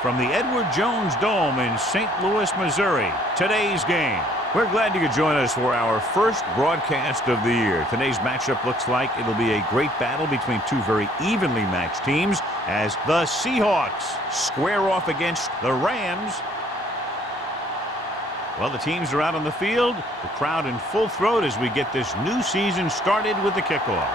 from the Edward Jones Dome in St. Louis, Missouri. Today's game. We're glad you could join us for our first broadcast of the year. Today's matchup looks like it'll be a great battle between two very evenly matched teams as the Seahawks square off against the Rams. Well, the teams are out on the field, the crowd in full throat as we get this new season started with the kickoff.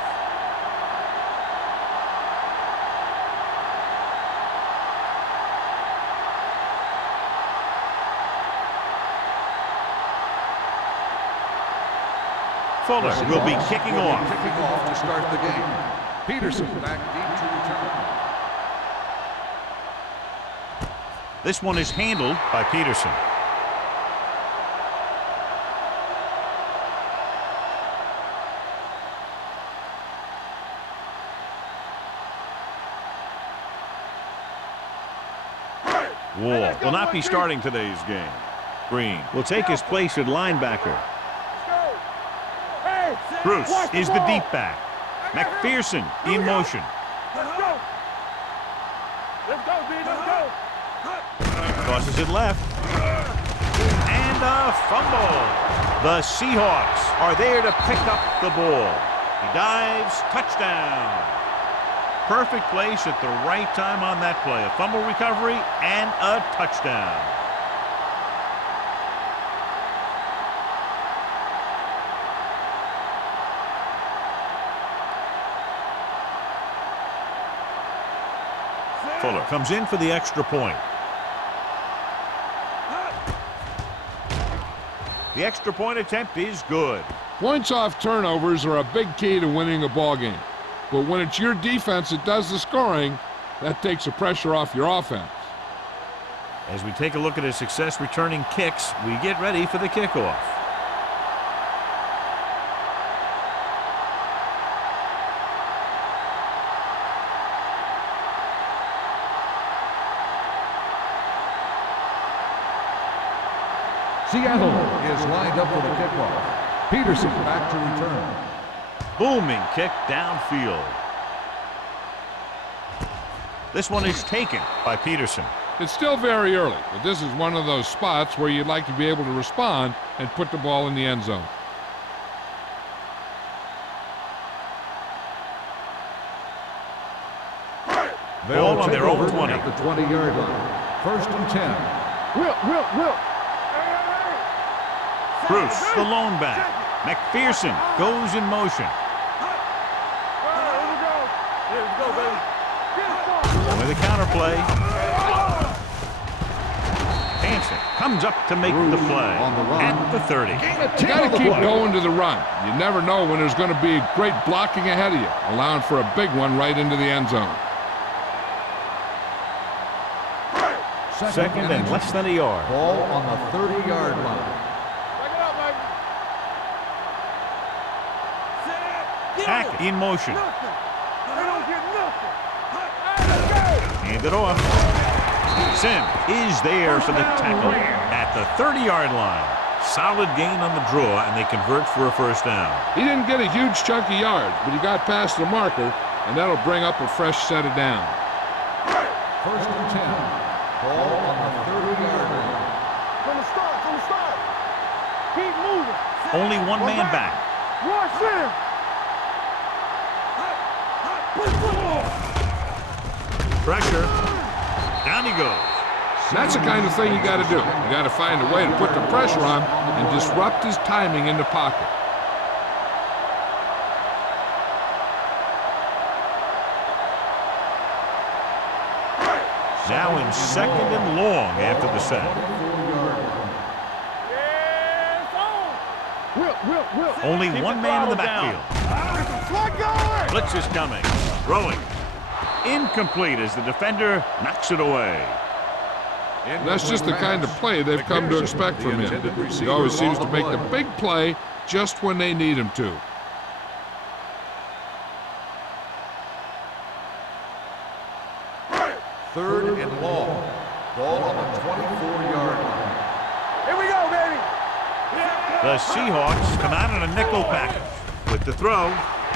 Fuller will be kicking off. Kicking off to start the game. Peterson back deep to return. This one is handled by Peterson. Wall will not be starting today's game. Green will take his place at linebacker. Bruce is the deep back. McPherson in motion. Crosses it left. And a fumble. The Seahawks are there to pick up the ball. He dives, touchdown. Perfect place at the right time on that play. A fumble recovery and a touchdown. Fuller comes in for the extra point. The extra point attempt is good. Points off turnovers are a big key to winning a ball game. But when it's your defense that does the scoring, that takes the pressure off your offense. As we take a look at his success returning kicks, we get ready for the kickoff. Seattle is lined up for the kickoff. Peterson back to return. Booming kick downfield. This one is taken by Peterson. It's still very early, but this is one of those spots where you'd like to be able to respond and put the ball in the end zone. Ball on their own 20. At the 20-yard line. 1st and 10. Will. Bruce, the lone back. McPherson goes in motion. With a counterplay. Hansen comes up to make the play at the 30. You got to keep going to the run. You never know when there's going to be great blocking ahead of you, allowing for a big one right into the end zone. Second and less than a yard. Ball on the 30-yard line. Hack in motion. Hand it off. Sim is there for the tackle at the 30-yard line. Solid gain on the draw, and they convert for a first down. He didn't get a huge chunk of yards, but he got past the marker, and that'll bring up a fresh set of downs. 1st and 10. Ball on the 30-yard line. From the start. Keep moving. Only one man back. Watch him. Pressure. Down he goes. That's the kind of thing you got to do. You got to find a way to put the pressure on and disrupt his timing in the pocket. Now in 2nd and long after the sack. Will. Only one man in the backfield. Blitz is coming. Throwing. Incomplete as the defender knocks it away. That's just the kind of play they've come to expect from him. He always seems to make the big play just when they need him to. Third and long. Ball on the 24-yard line. Here we go, baby. The Seahawks come out in a nickel package. With the throw,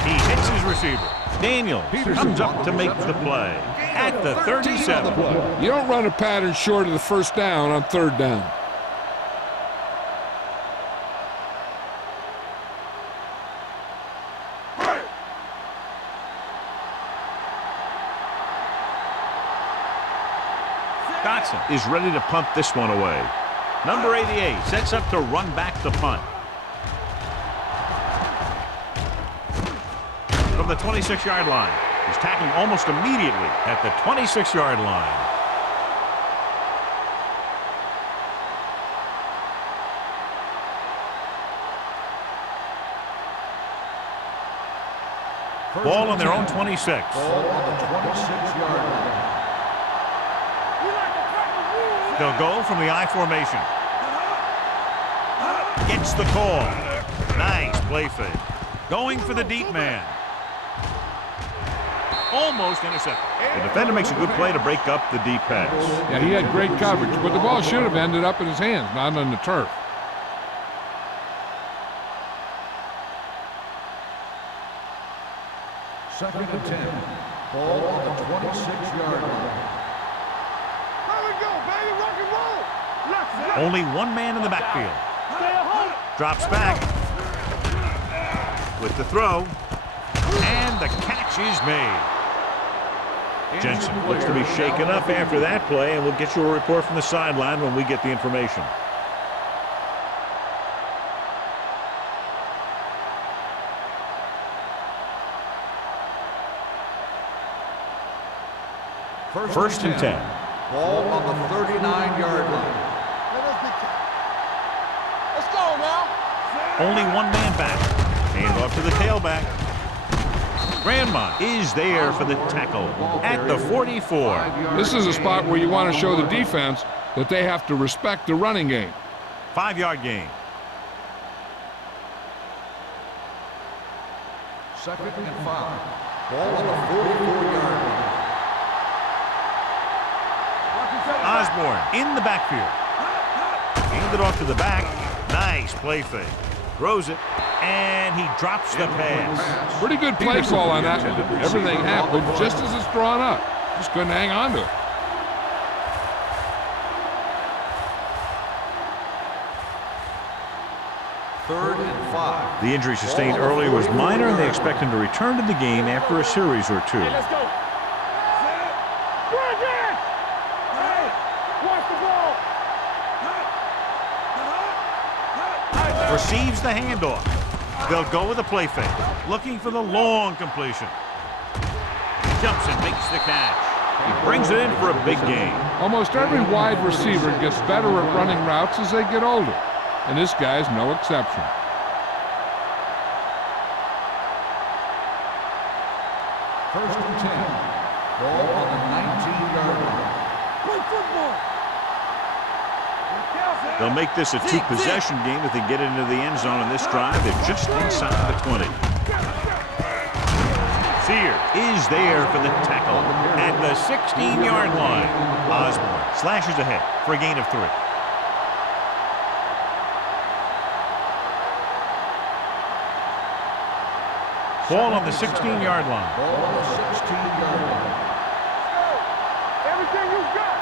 he hits his receiver. Daniels comes up to make the play. at the 37. You don't run a pattern short of the first down on third down. Dotson is ready to punt this one away. Number 88 sets up to run back the punt. From the 26-yard line. He's tackling almost immediately at the 26-yard line. Ball on their own 26. Ball on the 26-yard line. They'll go from the I formation. Gets the call. Nice play fake. Going for the deep man. Almost intercepted. The defender makes a good play to break up the deep pass. Yeah, he had great coverage, but the ball should have ended up in his hands, not on the turf. Second and 10. Ball on the 26-yard line. There we go, baby. Rock and roll. Left. Only one man in the backfield. Drops back. With the throw. And the catch is made. Jensen looks to be shaken up after that play, and we'll get you a report from the sideline when we get the information. First and 10. Ball on the 39-yard line. Let's go now. Only one man back. Hand off to the tailback. Grandma is there for the tackle at the 44. This is a spot where you want to show the defense that they have to respect the running game. 5-yard gain. Second and 5. Ball on the 44-yard line. Osborne in the backfield. Handed off to the back. Nice play fake. Throws it, and he drops the pass. Pretty good play call on that one. Everything happened just as it's drawn up. Just couldn't hang on to it. Third and 5. The injury sustained earlier was minor, and they expect him to return to the game after a series or two. Hey, let's go. Bring it. Watch the ball. Receives the handoff. They'll go with a play fake. Looking for the long completion. Jumps and makes the catch. He brings it in for a big gain. Almost every wide receiver gets better at running routes as they get older, and this guy's no exception. First and 10. Ball on the 19-yard line. Play football. They'll make this a two-possession game if they get into the end zone in this drive. They're just inside the 20. Sear is there for the tackle at the 16-yard line. Osborne slashes ahead for a gain of 3. Ball on the 16-yard line. Ball on the 16-yard line. Everything you got.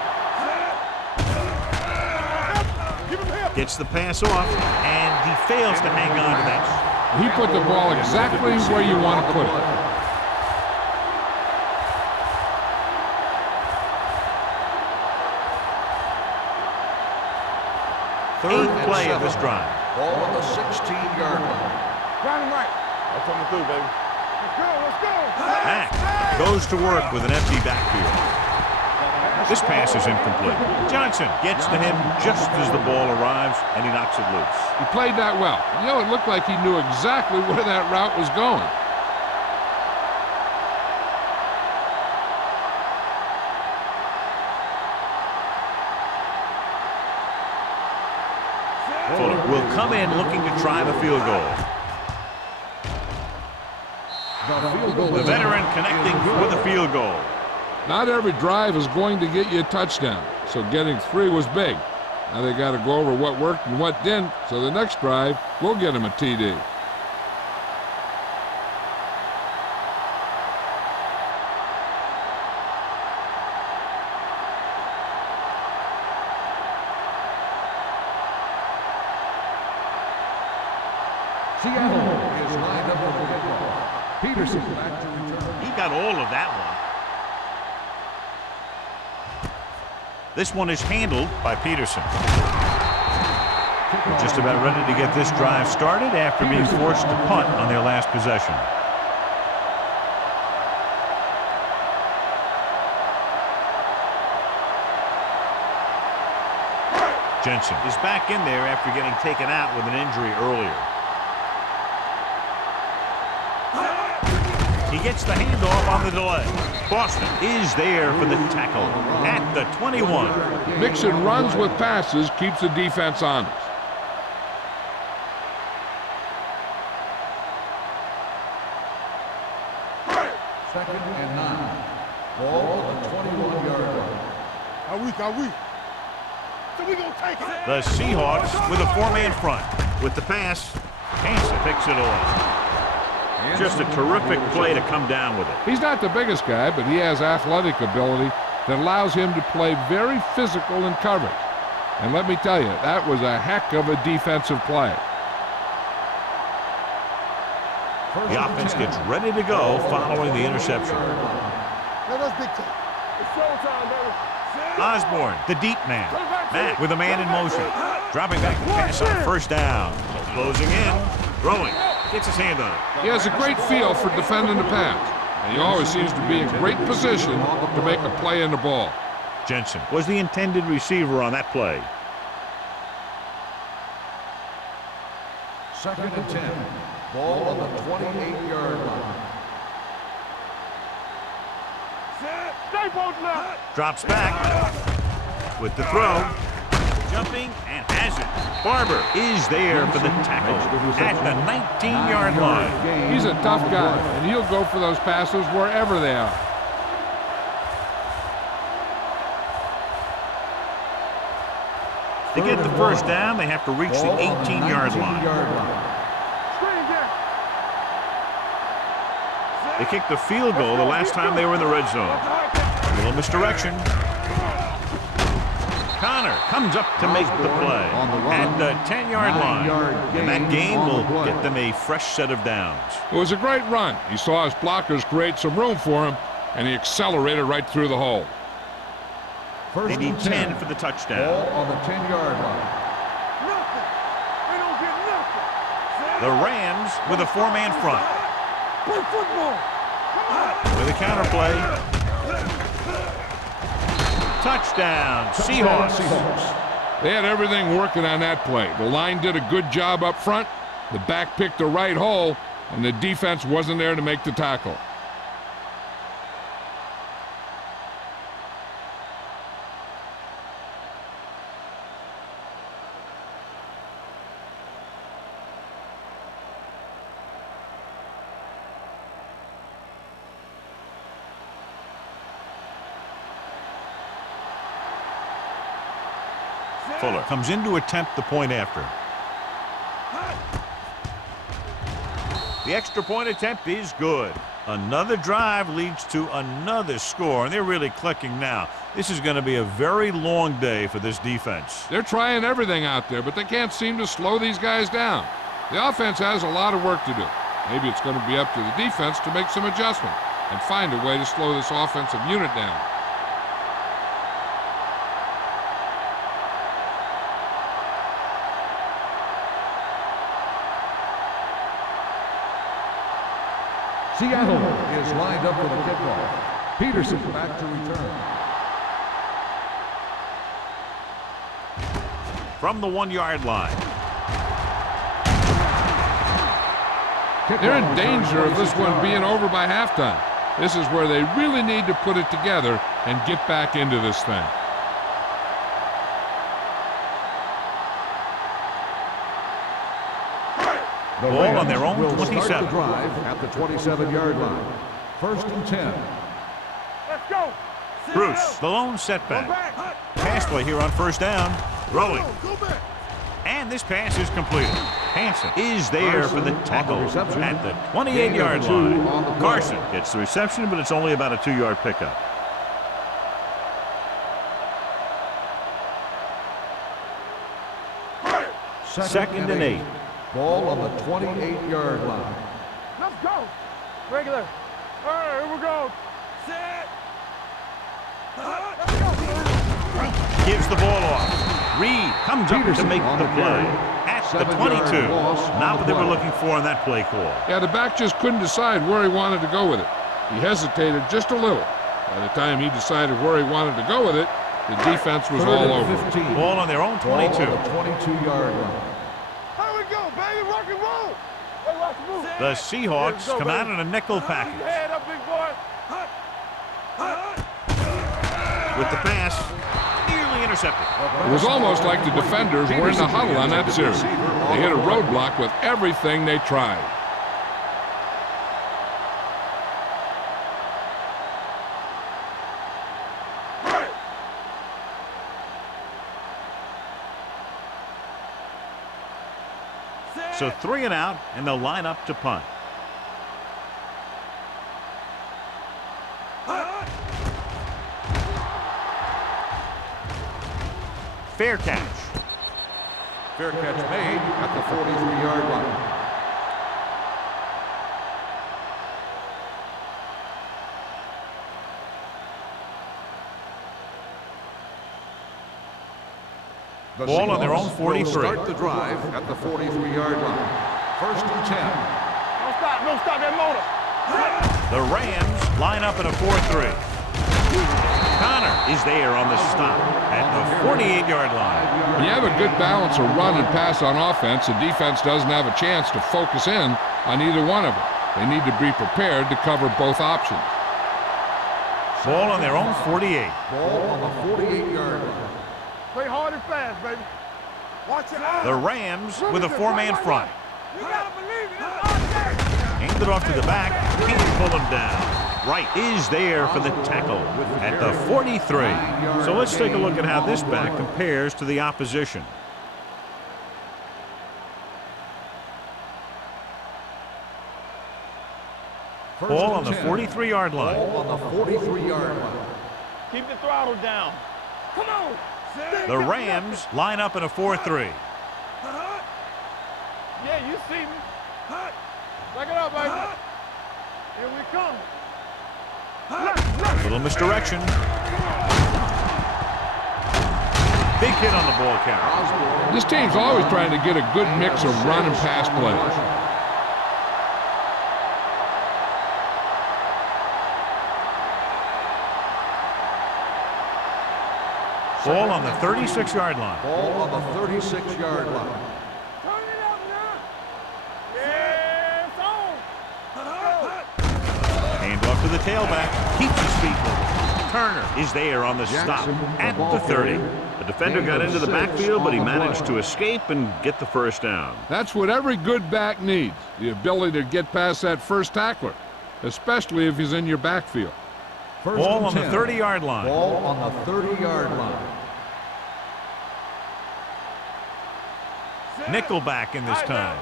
Give him here. Gets the pass off, and he fails to hang on to that. He put the ball exactly where you want to put it. Third Eighth play of this drive. Ball on the 16-yard line. Grind him right. I'm coming through, baby. Let's go. Let's go. Mack goes to work with an empty backfield. This pass is incomplete. Johnson gets to him just as the ball arrives, and he knocks it loose. He played that well. You know, it looked like he knew exactly where that route was going. Fuller will come in looking to try the field goal. The veteran connecting with a field goal. Not every drive is going to get you a touchdown, so getting 3 was big. Now they got to go over what worked and what didn't, so the next drive will get him a TD. Seattle is lined up for the kickoff. Peterson back to return. He got all of that one. This one is handled by Peterson. We're just about ready to get this drive started after being forced to punt on their last possession. Jensen is back in there after getting taken out with an injury earlier. He gets the handoff on the delay. Boston is there for the tackle at the 21. Mixing runs with passes keeps the defense honest. Second and 9. Ball on the 21-yard line. Are we? So we gonna take it. The Seahawks with a four-man front. With the pass, Hansen picks it off. Just a terrific play to come down with it. He's not the biggest guy, but he has athletic ability that allows him to play very physical in coverage. And let me tell you, that was a heck of a defensive play. The offense gets ready to go following the interception. Let us dictate. It's showtime, baby. Osborne, the deep man. Matt with a man in motion. Dropping back the pass on first down. Closing in. Throwing. Gets his hand on it. He has a great feel for defending the pass, and he always seems to be in great position to make a play in the ball. Jensen was the intended receiver on that play. Second and 10. Ball on the 28-yard line. Stay both left. Drops back with the throw. Jumping and has it. Barber is there for the tackle at the 19-yard line. He's a tough guy, and he'll go for those passes wherever they are. To get the first down, they have to reach the 18-yard line. They kicked the field goal the last time they were in the red zone. A little misdirection. Connor comes up to make the play at the 10-yard line. And that gain will get them a fresh set of downs. It was a great run. He saw his blockers create some room for him, and he accelerated right through the hole. They need 10 for the touchdown. Ball on the 10-yard line. Nothing. They don't get nothing. The Rams with a four-man front. Play football. Come on. With a counterplay. Touchdown, Seahawks. They had everything working on that play. The line did a good job up front. The back picked the right hole, and the defense wasn't there to make the tackle. Fuller comes in to attempt the point after. The extra point attempt is good. Another drive leads to another score, and they're really clicking now. This is going to be a very long day for this defense. They're trying everything out there, but they can't seem to slow these guys down. The offense has a lot of work to do. Maybe it's going to be up to the defense to make some adjustment and find a way to slow this offensive unit down. Seattle is lined up for the kickoff. Peterson back to return. From the 1-yard line. They're in danger of this one being over by halftime. This is where they really need to put it together and get back into this thing. The Ball Rams on their own will 27. start the drive at the 27-yard line. First and 10. Let's go. Bruce, the lone setback. Pass play here on first down. Throwing. Go back. And this pass is completed. Hansen is there for the tackle at the 28-yard line. Carson gets the reception, but it's only about a 2-yard pickup. Second and 8. Ball on the 28-yard line. Let's go. Regular. All right, here we go. Set. Let's go. Gives the ball off. Reed comes up to make the play. At the 22. Not what they were looking for on that play call. Yeah, the back just couldn't decide where he wanted to go with it. He hesitated just a little. By the time he decided where he wanted to go with it, the defense was all over. Ball on their own 22. Ball on the 22-yard line. Here we go, baby. Rock and roll. Hey, watch the move. The Seahawks come out in a nickel package. Head up, big boy. With the pass, nearly intercepted. It was almost like the defenders were in the huddle on that series. They hit a roadblock with everything they tried. So 3 and out, and they'll line up to punt. Fair catch. Fair catch made at the 43-yard line. The Ball on their own Seahawks 43. will start the drive at the 43-yard line. 1st and 10. Don't stop that motor. The Rams line up in a 4-3. Connor is there on the stop at the 48-yard line. When you have a good balance of run and pass on offense, the defense doesn't have a chance to focus in on either one of them. They need to be prepared to cover both options. Ball on their own 48. Ball on the 48-yard line. Play hard and fast, baby. Watch your eyes. The Rams with a 4-man front. You gotta believe it. It's all day. Hand it off to the back. Can't pull him down. Wright is there for the tackle at the 43. So let's take a look at how this back compares to the opposition. Ball on the 43-yard line. Ball on the 43-yard line. Keep the throttle down. Come on. The Rams line up in a 4-3. Yeah, you see me. Back it up, baby. Here we come. Little misdirection. Big hit on the ball carrier. This team's always trying to get a good mix of run and pass plays. Ball on the 36-yard line. Ball on the 36-yard line. Turn it up now. Yeah, it's on. Hand off to the tailback. Keeps his feet moving. Turner is there on the stop at the 30. The defender got into the backfield, but he managed to escape and get the first down. That's what every good back needs, the ability to get past that first tackler, especially if he's in your backfield. Ball on the 30-yard line. Ball on the 30-yard line. Nickelback in this time.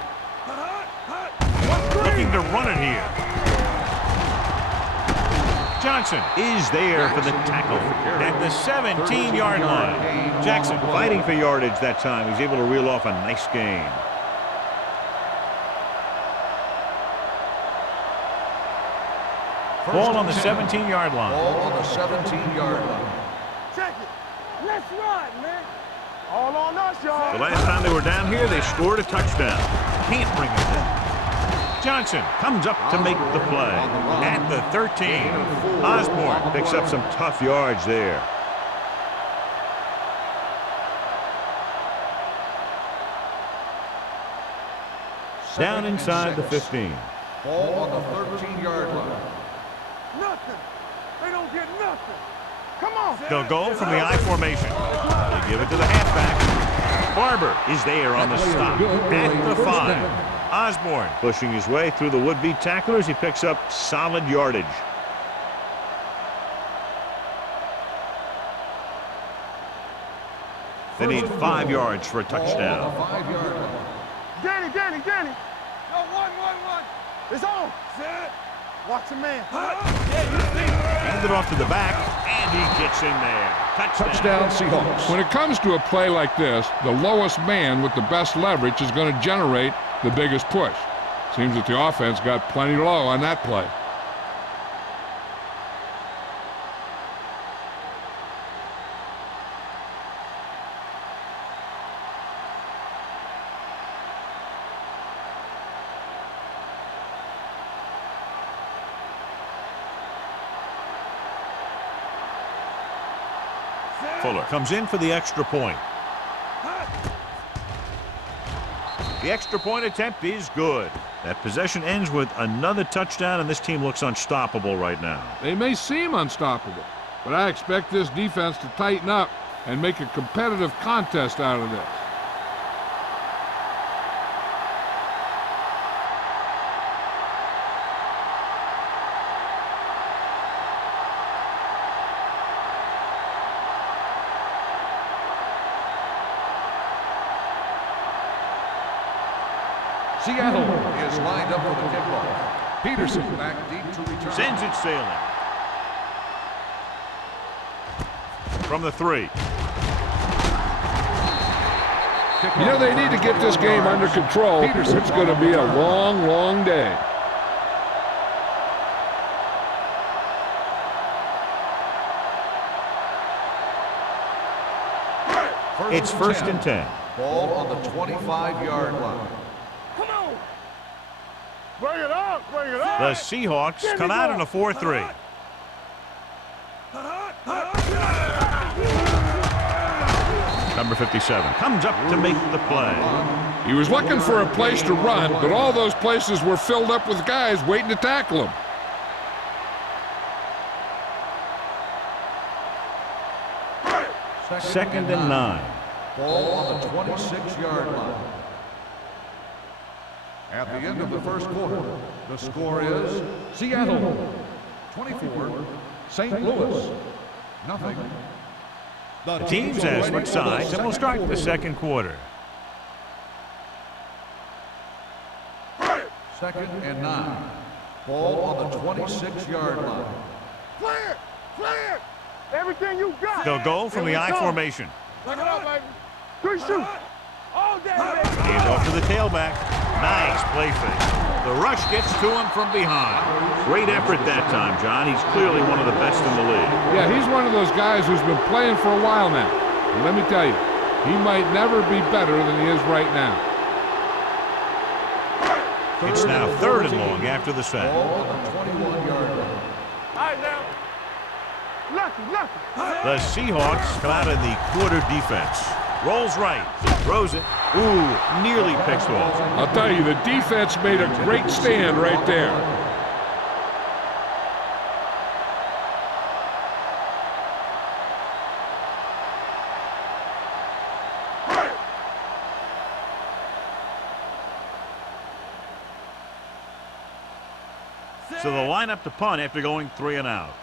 Looking to run it here. Johnson is there for the tackle at the 17-yard line. Jackson fighting for yardage that time. He's able to reel off a nice gain. Ball on the 17-yard line. Ball on the 17-yard line. Check it. Let's ride, man. All on us, y'all. The last time they were down here, they scored a touchdown. Can't bring it in. Johnson comes up to make the play at the 13. Osborne picks up some tough yards there. Down inside the 15. Ball on the 13-yard line. Nothing. They don't get nothing. Come on. They'll go from the I formation. They give it to the halfback. Barber is there on the stop at the 5. Osborne pushing his way through the would-be tacklers. He picks up solid yardage. They need 5 yards for a touchdown. Ball on the 5-yard line. Danny. Yo, one. It's on. Set. Watch the man. Yeah, you see. Hand it off to the back, and he gets in there. Touchdown, Seahawks. When it comes to a play like this, the lowest man with the best leverage is going to generate the biggest push. Seems that the offense got plenty low on that play. Fuller comes in for the extra point. The extra point attempt is good. That possession ends with another touchdown, and this team looks unstoppable right now. They may seem unstoppable, but I expect this defense to tighten up and make a competitive contest out of this. Seattle is lined up for the kickoff. Peterson back deep to return. Sends it sailing. From the 3. You know, they need to get this game under control. It's going to be a long, long day. It's first and 10. Ball on the 25-yard line. Come on. Bring it up. Bring it up. The Seahawks come out in a 4-3. Number 57 comes up to make the play. He was looking for a place to run, but all those places were filled up with guys waiting to tackle him. Second and 9. Ball on the 26-yard line. At the end of the first quarter, the score is Seattle 24, St. Louis nothing. The teams have switched sides, and we'll start the second quarter. Second and 9. Ball on the 26-yard line. Clear. Clear. Everything you got. They'll go from the I formation. Bring it up, baby. Good shoot. All day, baby. Hands off to the tailback. Nice play fake. The rush gets to him from behind. Great effort that time, John. He's clearly one of the best in the league. Yeah, he's one of those guys who's been playing for a while now. And let me tell you, he might never be better than he is right now. It's now third and long after the sack. Ball on the 21-yard line. All right, now. Lucky. The Seahawks come out in the quarter defense. Rolls right, throws it. Ooh, nearly picks off. I'll tell you, the defense made a great stand right there. So they'll line up to punt after going 3 and out.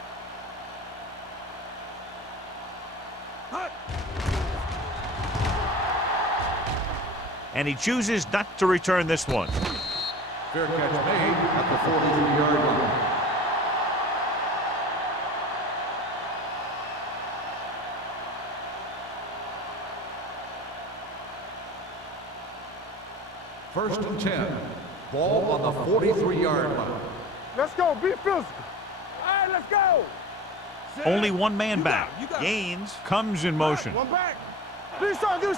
And he chooses not to return this one. Fair catch made at the 43-yard line. First and 10. Ball on the 43-yard line. Let's go. Be physical. All right, let's go. Only one man back. Gaines comes in motion. One back. Do something.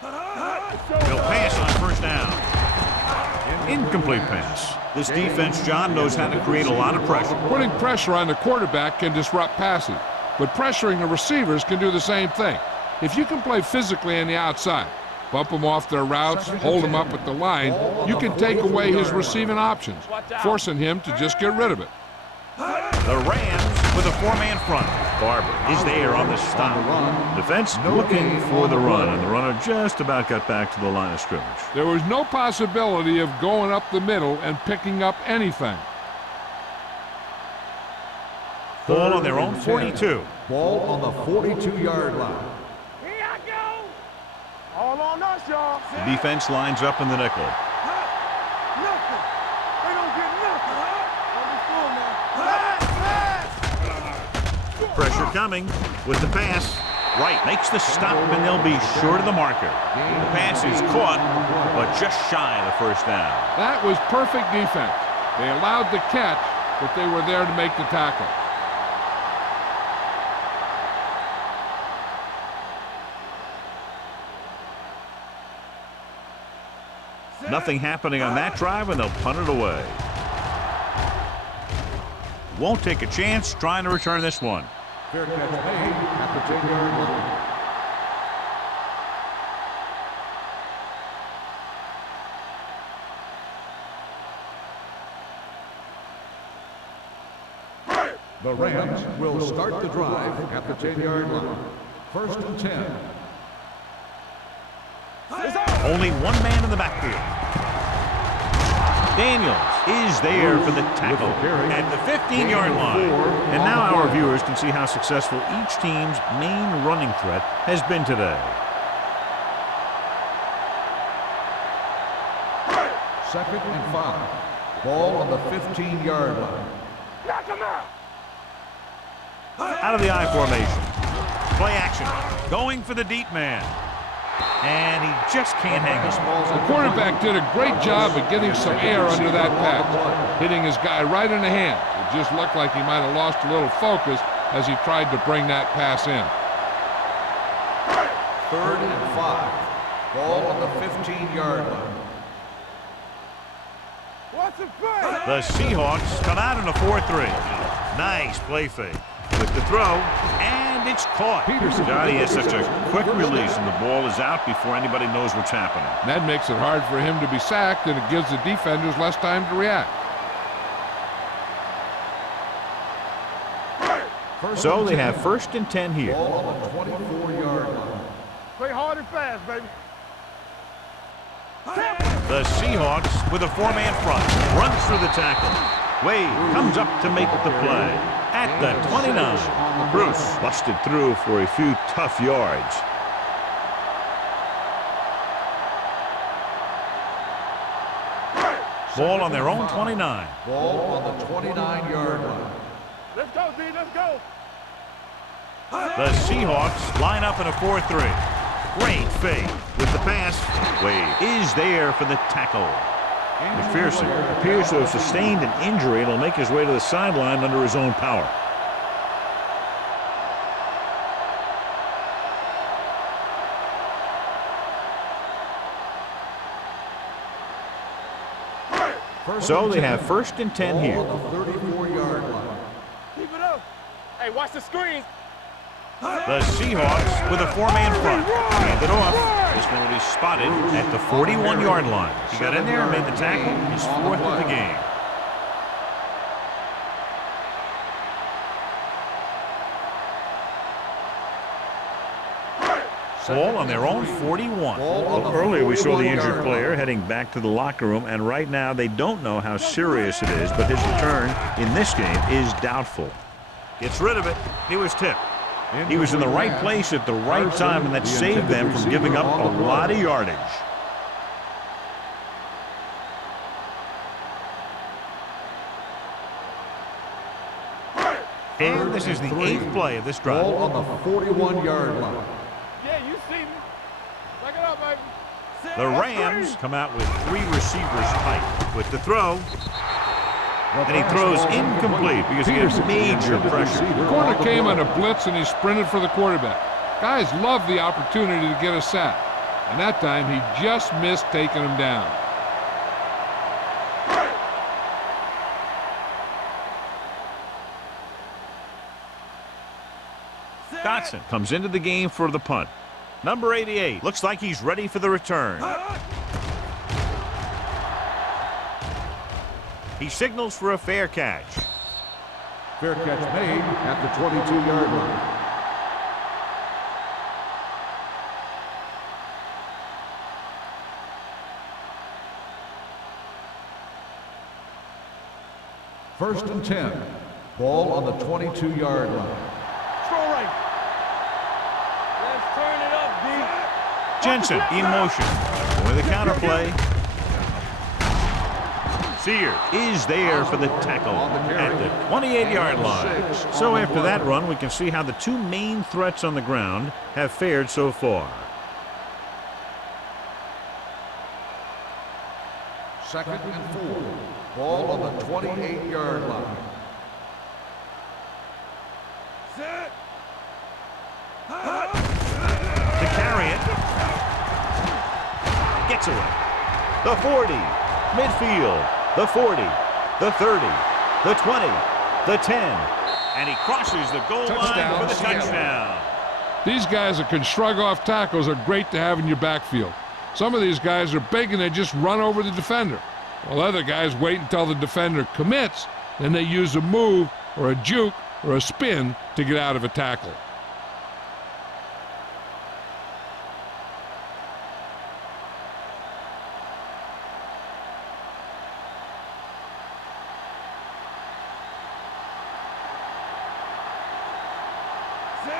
They'll pass on first down. Incomplete pass. This defense, John, knows how to create a lot of pressure. Putting pressure on the quarterback can disrupt passing, but pressuring the receivers can do the same thing. If you can play physically on the outside, bump them off their routes, hold them up at the line, you can take away his receiving options, forcing him to just get rid of it. The Rams with a 4-man front. Barber is there on the stop. Defense looking for the run, and the runner just about got back to the line of scrimmage. There was no possibility of going up the middle and picking up anything. Ball on their own 42. Ball on the 42-yard line. Here I go. All on us, y'all. The defense lines up in the nickel. Nothing. They don't get nothing. Don't be fooled now. Pressure coming with the pass. Right, makes the stop, and they'll be short of the marker. The pass is caught, but just shy of the first down. That was perfect defense. They allowed the catch, but they were there to make the tackle. Nothing happening on that drive, and they'll punt it away. Won't take a chance trying to return this one. Fair catch made at the 10-yard line. The Rams will start the drive at the 10-yard line. 1st and 10. Only one man in the backfield. Daniels is there for the tackle at the 15-yard line. And now our viewers can see how successful each team's main running threat has been today. 2nd and 5. Ball on the 15-yard line. Knock him out. Out of the I formation. Play action. Going for the deep man. And he just can't hang on. The quarterback did a great job of getting some air under that pass, hitting his guy right in the hand. It just looked like he might have lost a little focus as he tried to bring that pass in. 3rd and 5. Ball on the 15-yard line. What's the play? The Seahawks come out in a 4-3. Nice play fake. With the throw, and it's caught. Johnny has such a quick release, and the ball is out before anybody knows what's happening. That makes it hard for him to be sacked, and it gives the defenders less time to react. So they have 1st and 10 here. Ball on the 24-yard line. Play hard and fast, baby. The Seahawks with a 4-man front runs through the tackle. Wade comes up to make the play. At the 29, Bruce busted through for a few tough yards. Ball on their own 29. Ball on the 29-yard line. Let's go, D. Let's go. The Seahawks line up in a 4-3. Great fake with the pass. Wade is there for the tackle. McPherson appears to have sustained an injury and will make his way to the sideline under his own power. So they have 1st and 10 here. Ball on the 34-yard line. Keep it up. Hey, watch the screen. The Seahawks with a 4-man front. Hand it off. This one will be spotted at the 41-yard line. He got in there and made the tackle. His 4th of the game. Ball on their own 41. Well, earlier we saw the injured player heading back to the locker room, and right now they don't know how serious it is, but his return in this game is doubtful. Gets rid of it. He was tipped. He was in the right place at the right time, and that saved them from giving up a lot of yardage. And this is the 8th play of this drive. Ball on the 41-yard line. Yeah, you see me. Back it up, baby. The Rams come out with 3 receivers tight with the throw. And he throws incomplete because he gets major pressure. The corner came on a blitz, and he sprinted for the quarterback. Guys love the opportunity to get a sack. And that time, he just missed taking him down. Dotson comes into the game for the punt. Number 88 looks like he's ready for the return. He signals for a fair catch. Fair catch made at the 22-yard line. First and 10. Ball on the 22-yard line. Strong right. Let's turn it up, D. Jensen in motion with a counter play. Sears is there for the tackle at the 28-yard line. So after that run, we can see how the two main threats on the ground have fared so far. Second and 4. Ball on the 28-yard line. Set. To carry it. Gets away. The 40. Midfield. The 40. The 30. The 20. The 10. And he crosses the goal line for the touchdown. These guys that can shrug off tackles are great to have in your backfield. Some of these guys are big and they just run over the defender, while other guys wait until the defender commits, then they use a move or a juke or a spin to get out of a tackle.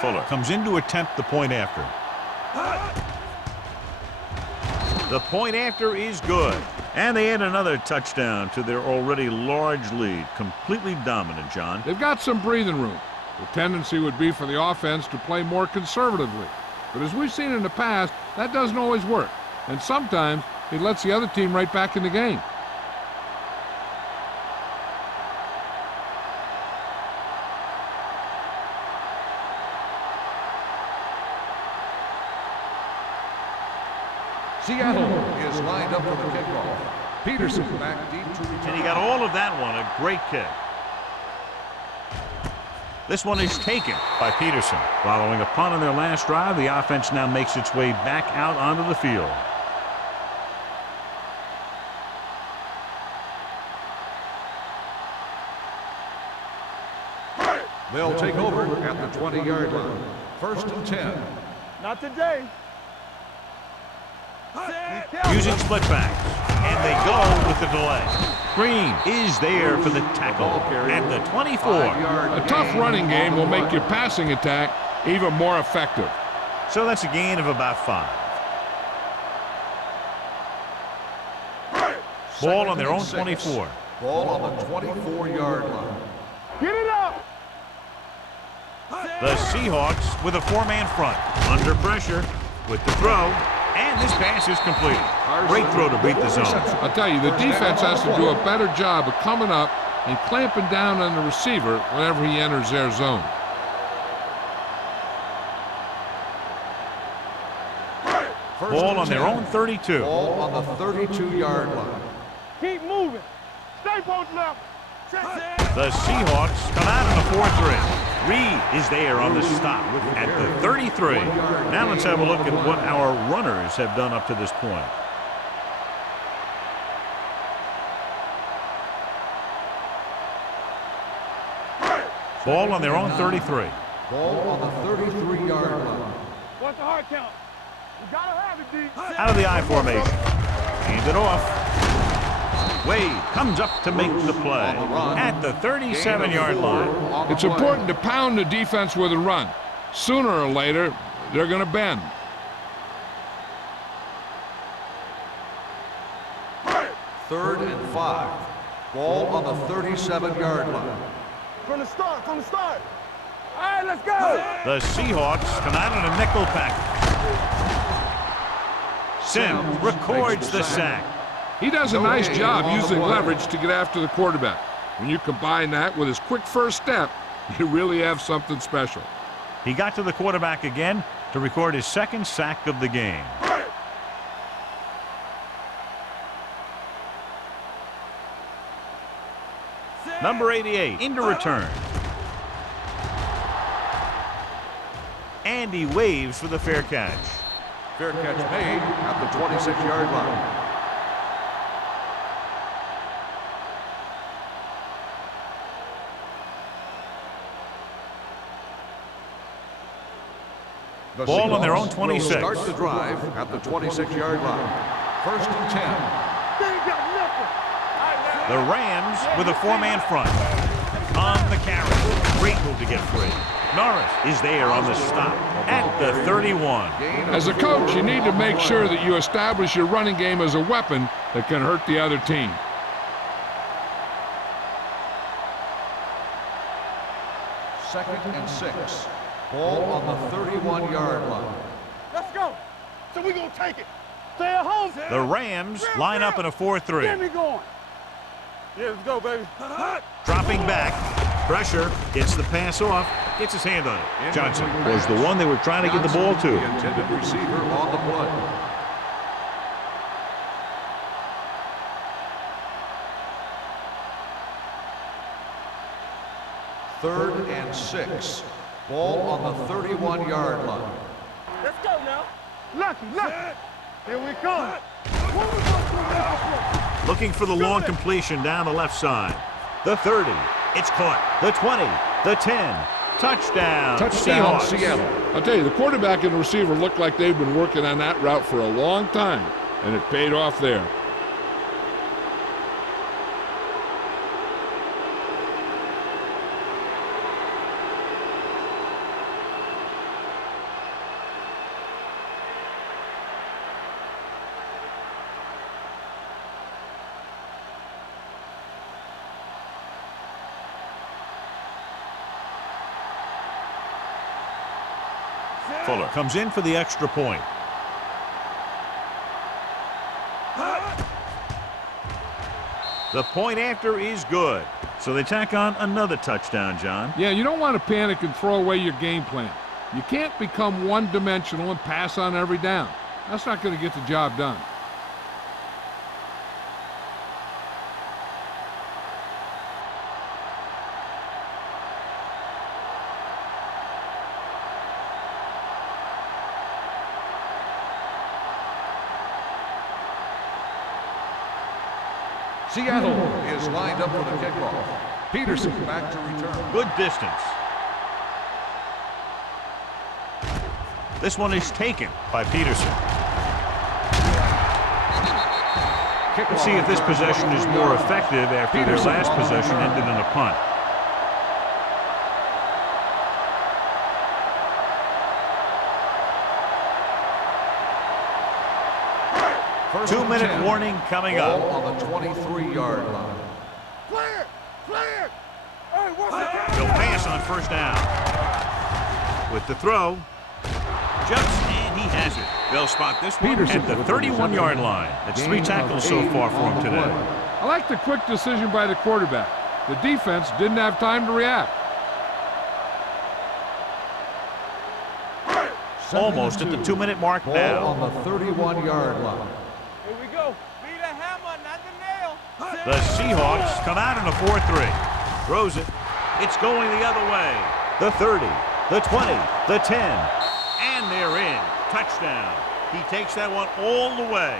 Fuller comes in to attempt the point after. The point after is good. And they add another touchdown to their already large lead. Completely dominant, John. They've got some breathing room. The tendency would be for the offense to play more conservatively. But as we've seen in the past, that doesn't always work. And sometimes it lets the other team right back in the game. Seattle is lined up for the kickoff. Peterson back deep to return. And he got all of that one. A great kick. This one is taken by Peterson. Following a punt on their last drive, the offense now makes its way back out onto the field. They'll take over at the 20-yard line. First and 10. Not today. Using split backs. And they go with the delay. Green is there for the tackle at the 24. A tough running game will make your passing attack even more effective. So that's a gain of about 5. Ball on their own 24. Ball on the 24-yard line. Get it up. The Seahawks with a 4-man front. Under pressure with the throw. And this pass is completed. Great throw to beat the zone. I'll tell you, the defense has to do a better job of coming up and clamping down on the receiver whenever he enters their zone. Ball on their own 32. Ball on the 32-yard line. Keep moving. Stay post left. The Seahawks come out in the 4-3. Reed is there on the stop at the 33. Now let's have a look at what our runners have done up to this point. Ball on their own 33. Ball on the 33-yard line. What's the hard count? You gotta have it, D. Out of the I formation. Hand it off. Wade comes up to make the play at the 37-yard line. It's important to pound the defense with a run. Sooner or later, they're going to bend. Third and 5. Ball on the 37-yard line. From the start, from the start. All right, let's go. The Seahawks come out in a nickel package. Sims records the sack. He does a nice job using leverage to get after the quarterback. When you combine that with his quick first step, you really have something special. He got to the quarterback again to record his second sack of the game. Number 88 into return. And he waves for the fair catch. Fair catch made at the 26-yard line. The Ball on their Seahawks own 26. will start the drive at the 26-yard line. First and 10. The Rams with a 4-man front. On the carry. Great move to get free. Norris is there on the stop at the 31. As a coach, you need to make sure that you establish your running game as a weapon that can hurt the other team. 2nd and 6. Ball on the 31-yard line. Let's go. So we gonna take it. Stay at home. The Rams line up in a 4-3. Get me going. Yeah, let's go, baby. Dropping back. Pressure. Gets the pass off. Gets his hand on it. Johnson was the one they were trying to get the ball to. The intended receiver on the play. Third and 6. Ball on the 31-yard line. Let's go now. Lucky. Here we come. Looking for the long completion down the left side. The 30. It's caught. The 20. The 10. Touchdown. Touchdown, Seahawks. Seattle. I'll tell you, the quarterback and the receiver look like they've been working on that route for a long time, and it paid off there. Fuller comes in for the extra point. The point after is good. So they tack on another touchdown, John. Yeah, you don't want to panic and throw away your game plan. You can't become one-dimensional and pass on every down. That's not going to get the job done. Seattle is lined up for the kickoff. Peterson back to return. Good distance. This one is taken by Peterson. Let's see if this possession is more effective after their last possession ended in a punt. First 2-minute warning coming up. Ball on the 23-yard line. Clear. Hey, what's that? He'll pass on first down. With the throw. Jumps and he has it. They'll spot this one Peterson at the 31-yard line. That's 3 tackles so far for him today. I like the quick decision by the quarterback. The defense didn't have time to react. Almost at the 2-minute mark Ball now. on the 31-yard line. Here we go. Be the hammer, not the nail. The Seahawks come out in a 4-3. Throws it. It's going the other way. The 30, the 20, the 10. And they're in. Touchdown. He takes that one all the way.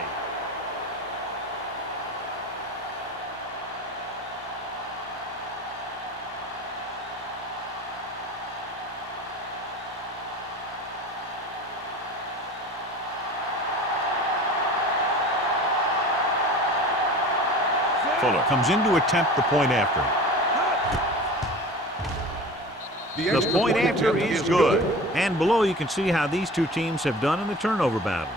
Fuller comes in to attempt the point after. The point after is good. And below you can see how these two teams have done in the turnover battle.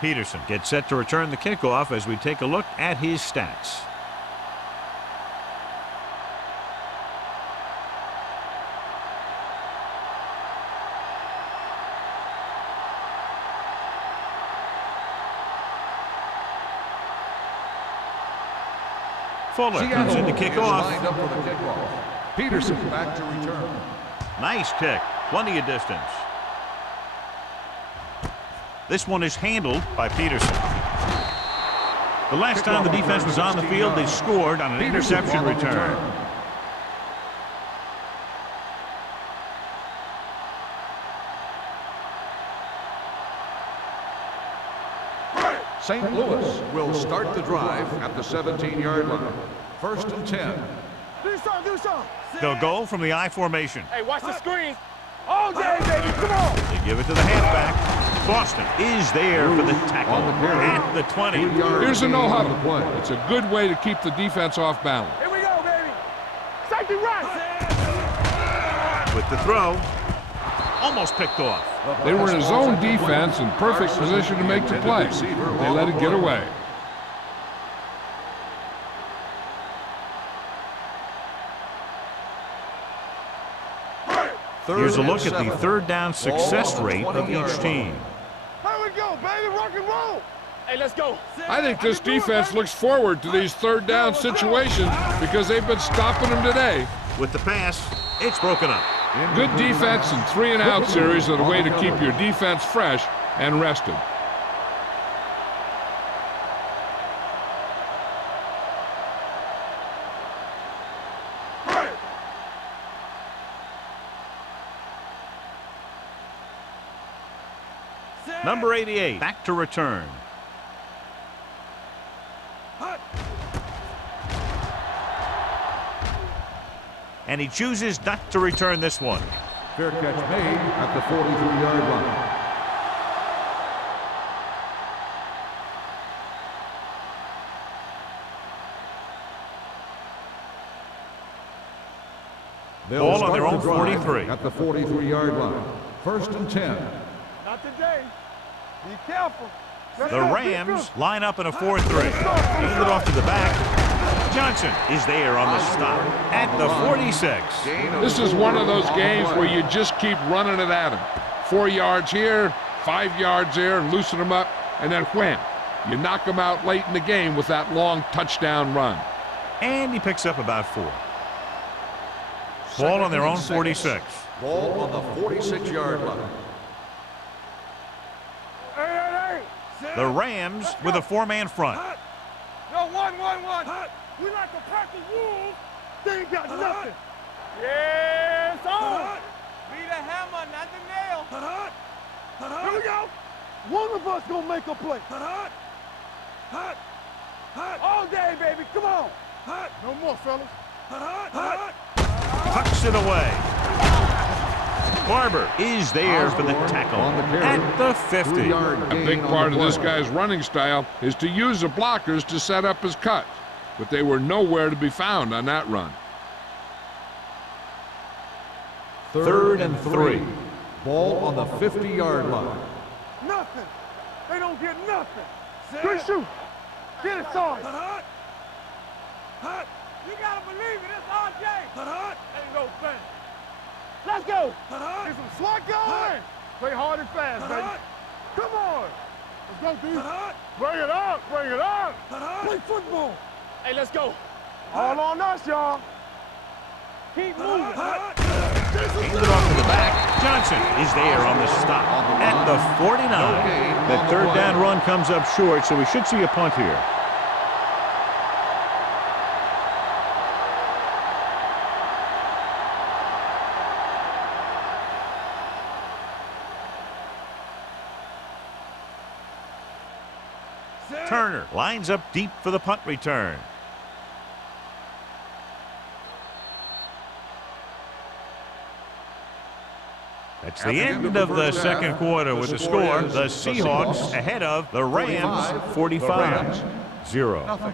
Peterson gets set to return the kickoff as we take a look at his stats. Fuller comes in to kick off. Lined up for the kickoff. Peterson back to return. Nice kick. Plenty of distance. This one is handled by Peterson. The last time the defense was on the field, they scored on an interception return. St. Louis will start the drive at the 17-yard line. First and 10. Do something. They'll go from the I formation. Hey, watch the screen. All day, baby. Come on. They give it to the halfback. Boston is there for the tackle at the 20. Here's a no-huddle. It's a good way to keep the defense off balance. Here we go, baby. Safety right. With the throw. Almost picked off. They were in a zone defense in perfect position to make the play. They let it get away. Here's a look at the third down success rate of each team. Here we go, baby. Rock and roll. Hey, let's go. I think this defense looks forward to these third down situations because they've been stopping them today. With the pass, it's broken up. Good defense and 3-and-out series are the way to keep your defense fresh and rested. Number 88, back to return. And he chooses not to return this one. Fair catch made at the 43-yard line. Ball on their own 43. At the 43-yard line. 1st and 10. Not today. Be careful. The Rams line up in a 4-3. Hand it off to the back. Johnson is there on the stop at the 46. This is one of those games where you just keep running it at them. 4 yards here, 5 yards there, and loosen them up, and then wham. You knock them out late in the game with that long touchdown run. And he picks up about 4. Ball on their own 46. Ball on the 46-yard line. The Rams with a 4-man front. No, one. We like to practice wolves. They ain't got nothing. Yes, on. Be the hammer, not the nail. Here we go. One of us gonna make a play. All day, baby. Come on. No more, fellas. Tucks it away. Barber is there for the tackle at the 50. A big part of this guy's running style is to use the blockers to set up his cuts, but they were nowhere to be found on that run. 3rd and 3. Ball on the 50-yard line. Nothing. They don't get nothing. Good shoot. Get it, Sarge. You gotta believe it. It's RJ. Ain't no thing. Let's go. Get some slot going. Play hard and fast, baby. Come on. Let's go, D. Bring it up. Play football. Hey, let's go. All on us, y'all. Keep moving. Hand it off to the back. Johnson is there on the stop at the 49. That third down run comes up short, so we should see a punt here. Turner lines up deep for the punt return. That's the end of the second quarter with the score. The Seahawks ahead of the Rams 45-0.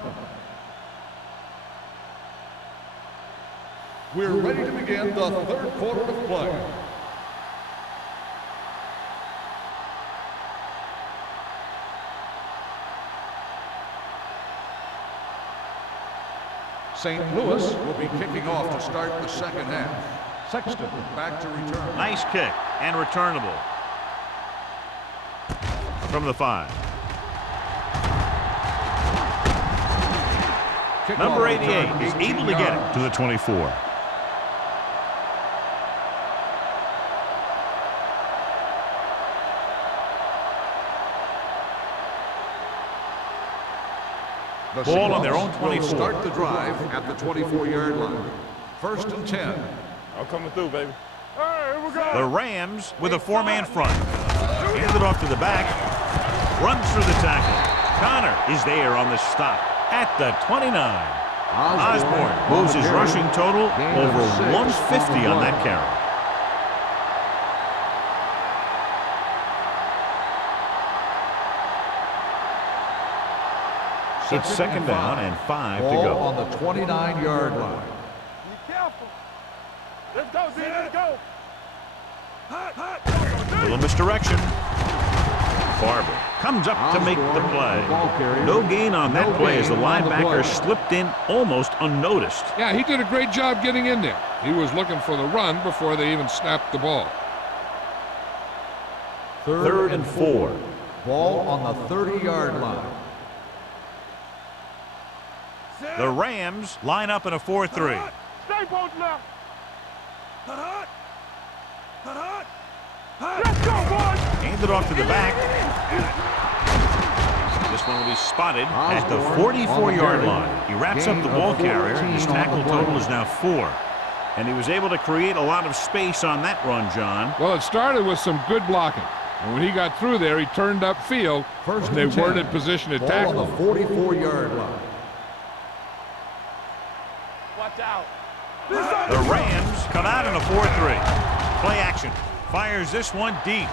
We're ready to begin the 3rd quarter of play. St. Louis will be kicking off to start the second half. Sexton back to return. Nice kick and returnable. From the 5. Number 88 is able to get it to the 24. Ball on their own 24. Start the drive at the 24-yard line. 1st and 10. I'm coming through, baby. Hey, here we go. The Rams with a 4-man front. Hand it off to the back. Runs through the tackle. Connor is there on the stop at the 29. Osborne moves his rushing total over 150 on that carry. It's second down and 5 to go. On the 29-yard line. Be careful. Let's go, Z. Let's go. Little misdirection. Barber comes up to make the play. No gain on that play as the linebacker slipped in almost unnoticed. Yeah, he did a great job getting in there. He was looking for the run before they even snapped the ball. 3rd and 4. Ball on the 30-yard line. The Rams line up in a 4-3. Stay posted up. Let's go, boys. Hand it off to the back. This one will be spotted at the 44-yard line. He wraps up the ball carrier. His tackle total is now 4. And he was able to create a lot of space on that run, John. Well, it started with some good blocking. And when he got through there, he turned upfield, and they weren't in position to tackle. Ball on the 44-yard line. Watch out. The Rams come out in a 4-3. Play action. Fires this one deep.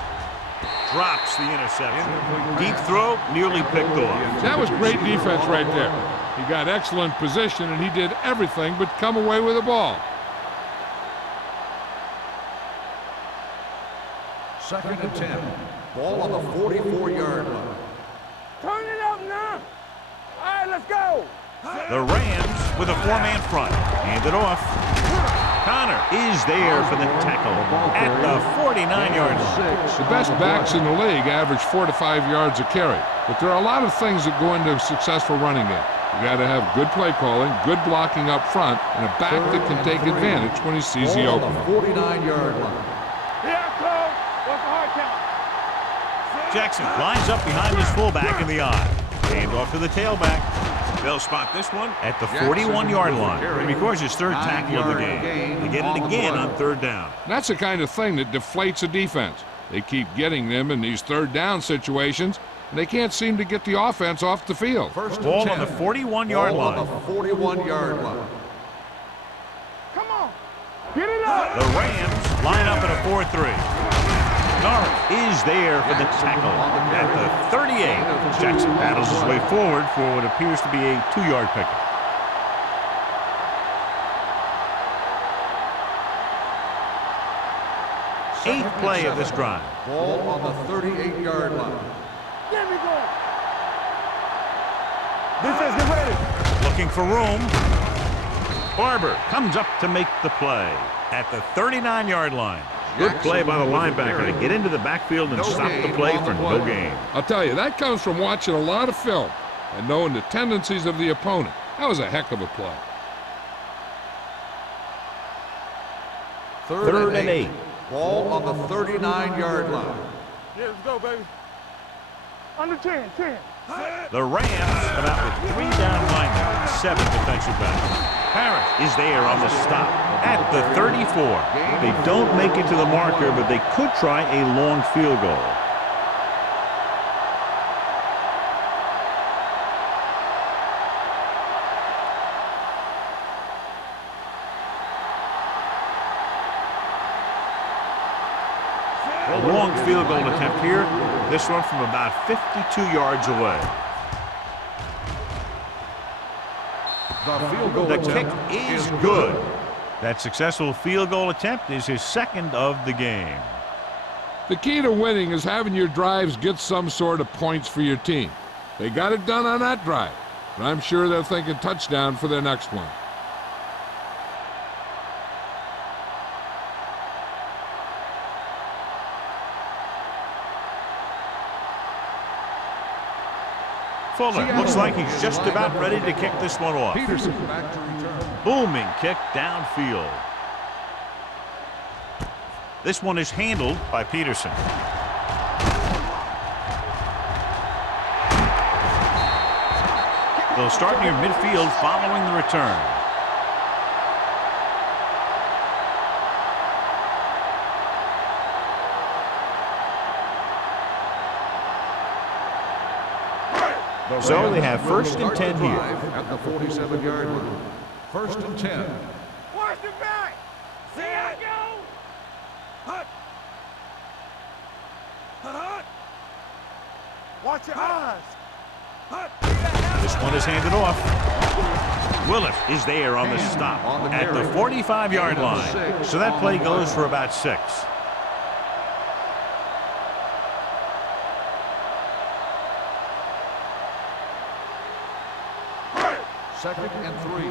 Drops the interception. Deep throw, nearly picked off. That was great defense right there. He got excellent position, and he did everything but come away with the ball. 2nd and 10. Ball on the 44-yard line. Turn it up now. All right, let's go. The Rams with a 4-man front. Hand it off. Connor is there for the tackle at the 49-yard line. The best backs in the league average 4 to 5 yards a carry. But there are a lot of things that go into a successful running game. You got to have good play calling, good blocking up front, and a back that can take advantage when he sees the opening. 49-yard line. Here I come. What's the hard count? Jackson lines up behind his fullback in the eye. Hand off to the tailback. They'll spot this one at the 41-yard line. And because his 3rd tackle of the game, they get it again on 3rd down. That's the kind of thing that deflates a defense. They keep getting them in these 3rd down situations, and they can't seem to get the offense off the field. Ball on the 41-yard line. On the 41-yard line. Come on. Get it up. The Rams line up in a 4-3. Norris is there for the tackle at the 38. Jackson battles his way forward for what appears to be a 2-yard pickup. Eighth play of this drive. Ball on the 38-yard line. Get me going. Defense, get ready. Looking for room. Barber comes up to make the play at the 39-yard line. Good play by the linebacker to get into the backfield and stop the play for no gain. I'll tell you, that comes from watching a lot of film and knowing the tendencies of the opponent. That was a heck of a play. 3rd and 8. Ball on the 39-yard line. Yeah, let's go, baby. Under 10. The Rams come out with 3 down linemen and 7 defensive backs. Harris is there on the stop at the 34. They don't make it to the marker, but they could try a long field goal. A long field goal attempt here. This one from about 52 yards away. The kick is good. That successful field goal attempt is his 2nd of the game. The key to winning is having your drives get some sort of points for your team. They got it done on that drive, but I'm sure they're thinking touchdown for their next one. Fuller looks like he's just about ready to kick this one off. Peterson back to return. Booming kick downfield. This one is handled by Peterson. They'll start near midfield following the return. So they have 1st and 10 here. At the 47-yard line. 1st and 10. Watch the back. See I go. Hut. Watch your eyes. Hut. This one is handed off. Willis is there on the stop at the 45-yard line. So that play goes for about 6. Second and 3.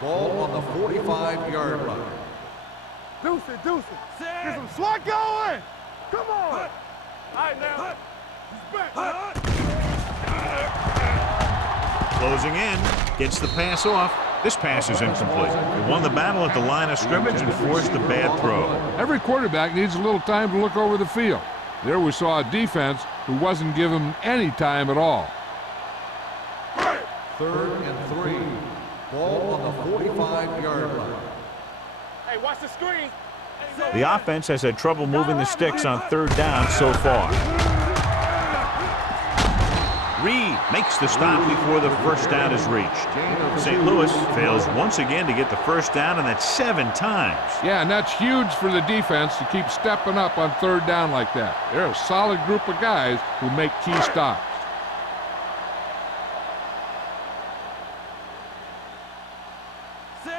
Ball on the 45-yard line. Deuce it, deuce it. Get some slot going. Come on. All right, now. Respect. Closing in, gets the pass off. This pass is incomplete. He won the battle at the line of scrimmage and forced a bad throw. Every quarterback needs a little time to look over the field. There we saw a defense who wasn't given any time at all. Third and 3. Ball on the 45-yard line. Hey, watch the screen. The offense has had trouble moving the sticks on third down so far. Reed makes the stop before the first down is reached. St. Louis fails once again to get the first down, and that's 7 times. Yeah, and that's huge for the defense to keep stepping up on third down like that. They're a solid group of guys who make key stops.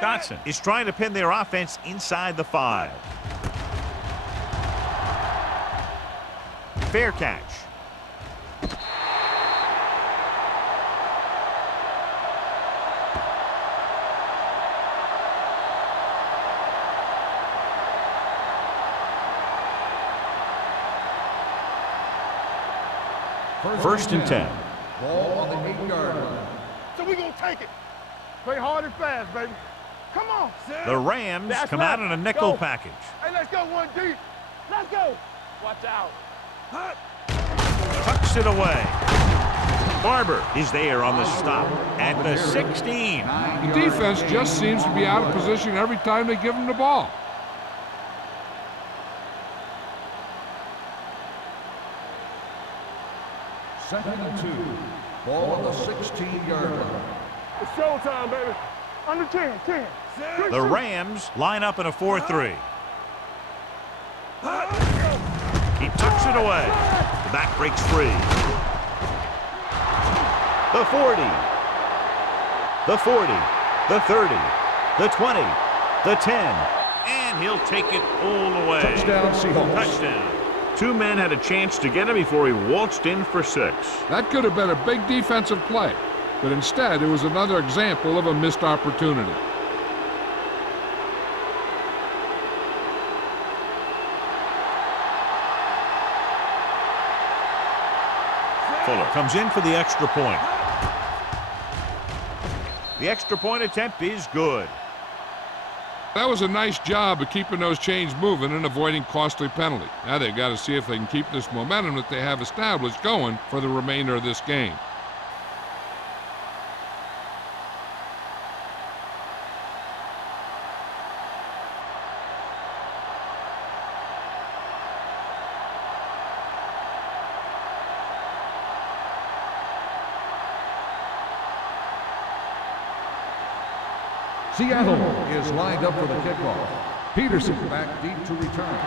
Dotson is trying to pin their offense inside the 5. Fair catch. First and 10. Ball on the 8-yard line. So we gonna take it. Play hard and fast, baby. Come on. The Rams That's come right. out in a nickel Go. package. Hey, let's go one deep. Let's go. Watch out. Tucks it away. Barber is there on the stop at the 16. The defense just seems to be out of position every time they give them the ball. Second and 2. Ball on the 16-yard line. It's showtime, baby. Under 10, 10. The Rams line up in a 4-3. He tucks it away. The back breaks free. The 40. The 40. The 30. The 20. The 10. And he'll take it all the way. Touchdown, Seahawks. Touchdown. 2 men had a chance to get him before he waltzed in for 6. That could have been a big defensive play, but instead it was another example of a missed opportunity. Fuller comes in for the extra point. The extra point attempt is good. That was a nice job of keeping those chains moving and avoiding costly penalty. Now they've got to see if they can keep this momentum that they have established going for the remainder of this game. Seattle is lined up for the kickoff. Peterson back deep to return.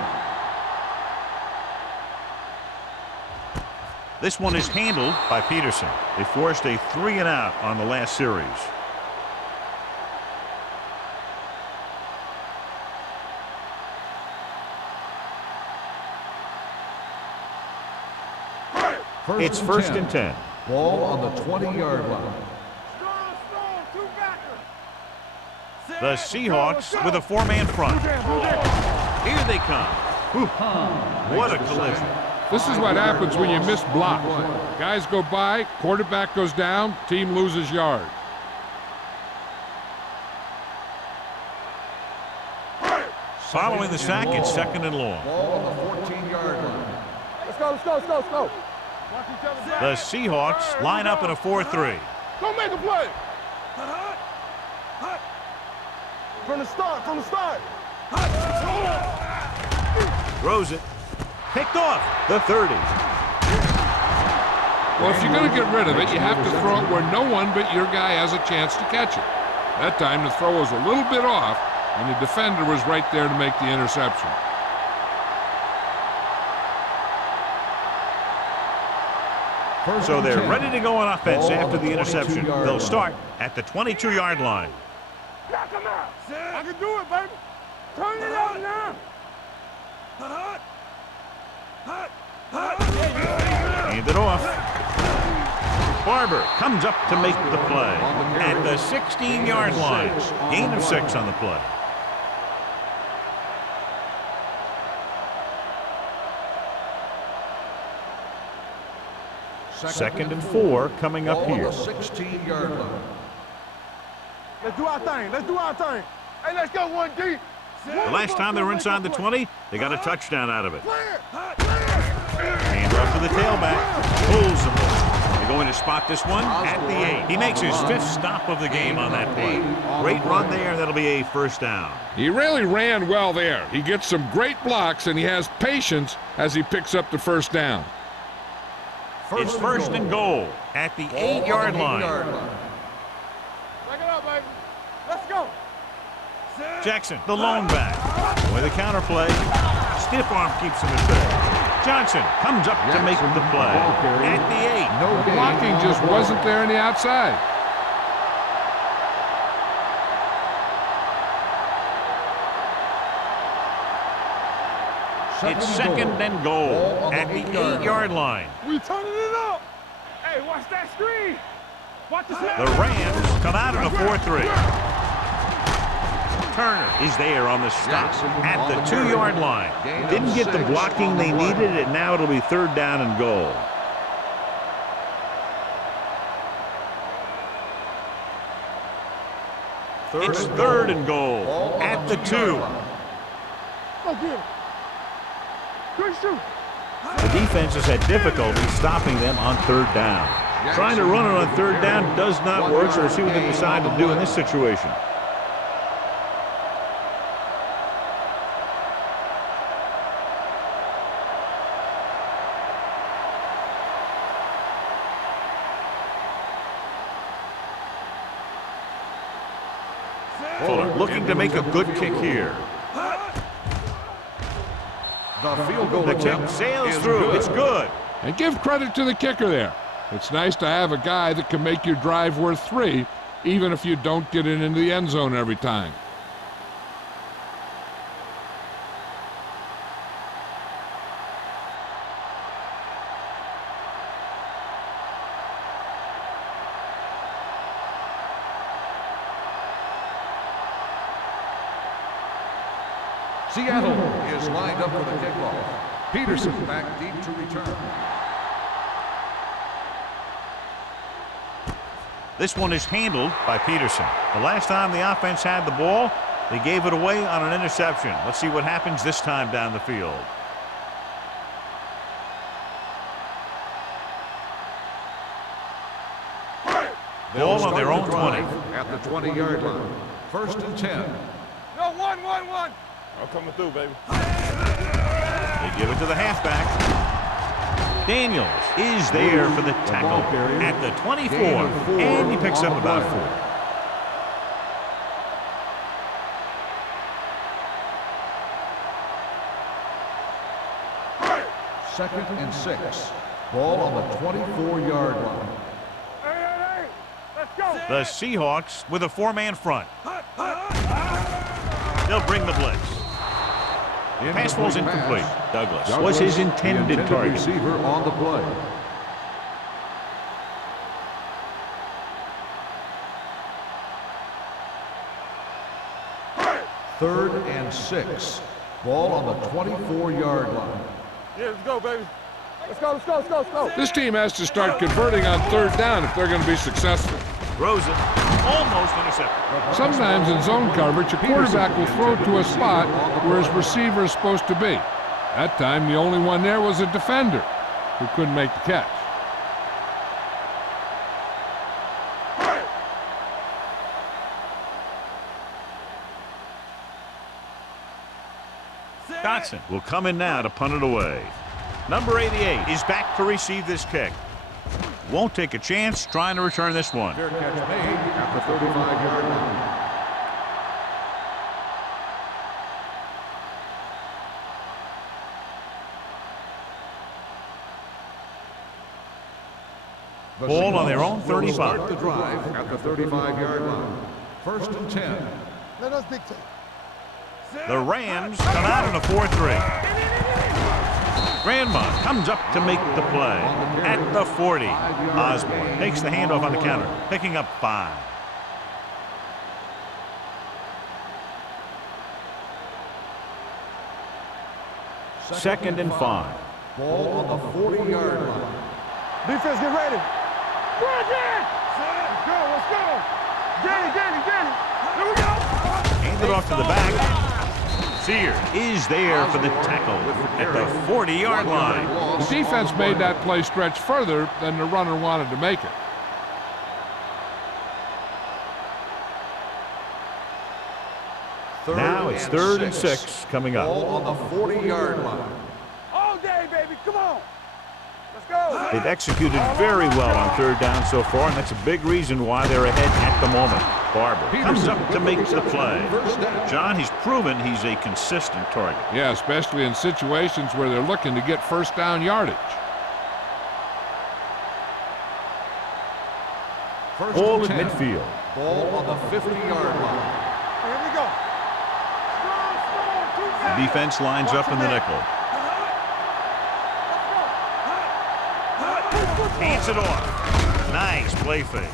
This one is handled by Peterson. They forced a 3-and-out on the last series. It's first and 10. Ball on the 20-yard line. The Seahawks with a 4-man front. Here they come. Whew. What a collision. This is what happens when you miss blocks. Guys go by, quarterback goes down, team loses yards. Following the sack, it's second and long. Ball on the 14-yard line. Let's go, let's go, let's go, let's go. Watch each other back. The Seahawks line up in a 4-3. Go make a play. From the start, from the start. Throws it. Picked off. The 30. Well, if you're going to get rid of it, you have to throw it where no one but your guy has a chance to catch it. That time the throw was a little bit off, and the defender was right there to make the interception. So they're ready to go on offense after the interception. They'll start at the 22-yard line. Knock him out. I can do it, baby. Turn it up now. Hand it off. Barber comes up to make the play at the 16-yard line. Gain of 6 on the play. Second and 4 coming up here. 16-yard line. Let's do our thing. Let's do our thing. Hey, let's go 1D. The last time they were inside the 20, they got a touchdown out of it. Clear. Hand off to the tailback. Pulls the ball. They're going to spot this one at the 8. He makes his 5th stop of the game on that play. Great run there. That'll be a first down. He really ran well there. He gets some great blocks, and he has patience as he picks up the first down. It's first and goal at the 8-yard line. Back it up, baby. Let's go. Jackson, the lone back. With the counter play. Stiff arm keeps him at bay. Johnson comes up to make the play at the 8. The blocking just wasn't there on the outside. It's second and goal at the 8-yard line. We turning it up. Hey, watch that screen. Watch the snap. The Rams come out in a 4-3. Turner is there on the stop at the 2-yard line. Didn't get the blocking they needed, and now it'll be third down and goal. It's third and goal at the 2. Go get him. Good shoot. The defense has had difficulty stopping them on third down. Trying to run it on third down does not work, so we'll see what they decide to do in this situation. Fuller looking to make a good kick here. The field goal The kick sails through. It's good. And give credit to the kicker there. It's nice to have a guy that can make your drive worth 3, even if you don't get it into the end zone every time. Seattle is lined up for the kickoff. Peterson back deep to return. This one is handled by Peterson. The last time the offense had the ball, they gave it away on an interception. Let's see what happens this time down the field. Ball on their own 20. At the 20-yard line. First and 10. No, one. I'm coming through, baby. They give it to the halfback. Daniels is there for the tackle at the 24, and he picks up about 4. Second and 6. Ball on the 24-yard line. Hey. Let's go. The Seahawks with a 4-man front. They'll bring the blitz. Pass was incomplete. Douglas was his intended target. Receiver on the play. Third and 6. Ball on the 24-yard line. Yeah, let's go, baby. Let's go. This team has to start converting on third down if they're going to be successful. Throws it. Almost intercepted. Sometimes in zone coverage, a quarterback will throw to a spot where his receiver is supposed to be. That time, the only one there was a defender who couldn't make the catch. Dotson will come in now to punt it away. Number 88 is back to receive this kick. Won't take a chance trying to return this one. Fair catch made at the 35-yard line. Ball on their own 35. Start the drive at the 35-yard line. First and 10. Let us dictate. The Rams come out in a 4-3. Grandma comes up to make the play at the 40. Osborne takes the handoff on the counter, picking up 5. Second and 5. Ball on the 40-yard line. Defense, get ready. Run, Dan! Let's go, let's go. Get it. Here we go. Hand it off to the back. Sear is there for the tackle at the 40-yard line. The defense made that play stretch further than the runner wanted to make it. Now it's 3rd and 6 coming up. Ball on the 40-yard line. All day, baby, come on. Let's go. They've executed very well on 3rd down so far, and that's a big reason why they're ahead at the moment. Barber comes up to make the play. John, he's proven he's a consistent target. Yeah, especially in situations where they're looking to get 1st down yardage. Ball at midfield. Ball on the 50-yard line. Here we go. The defense lines up in the nickel. Hands it off. Nice play fake.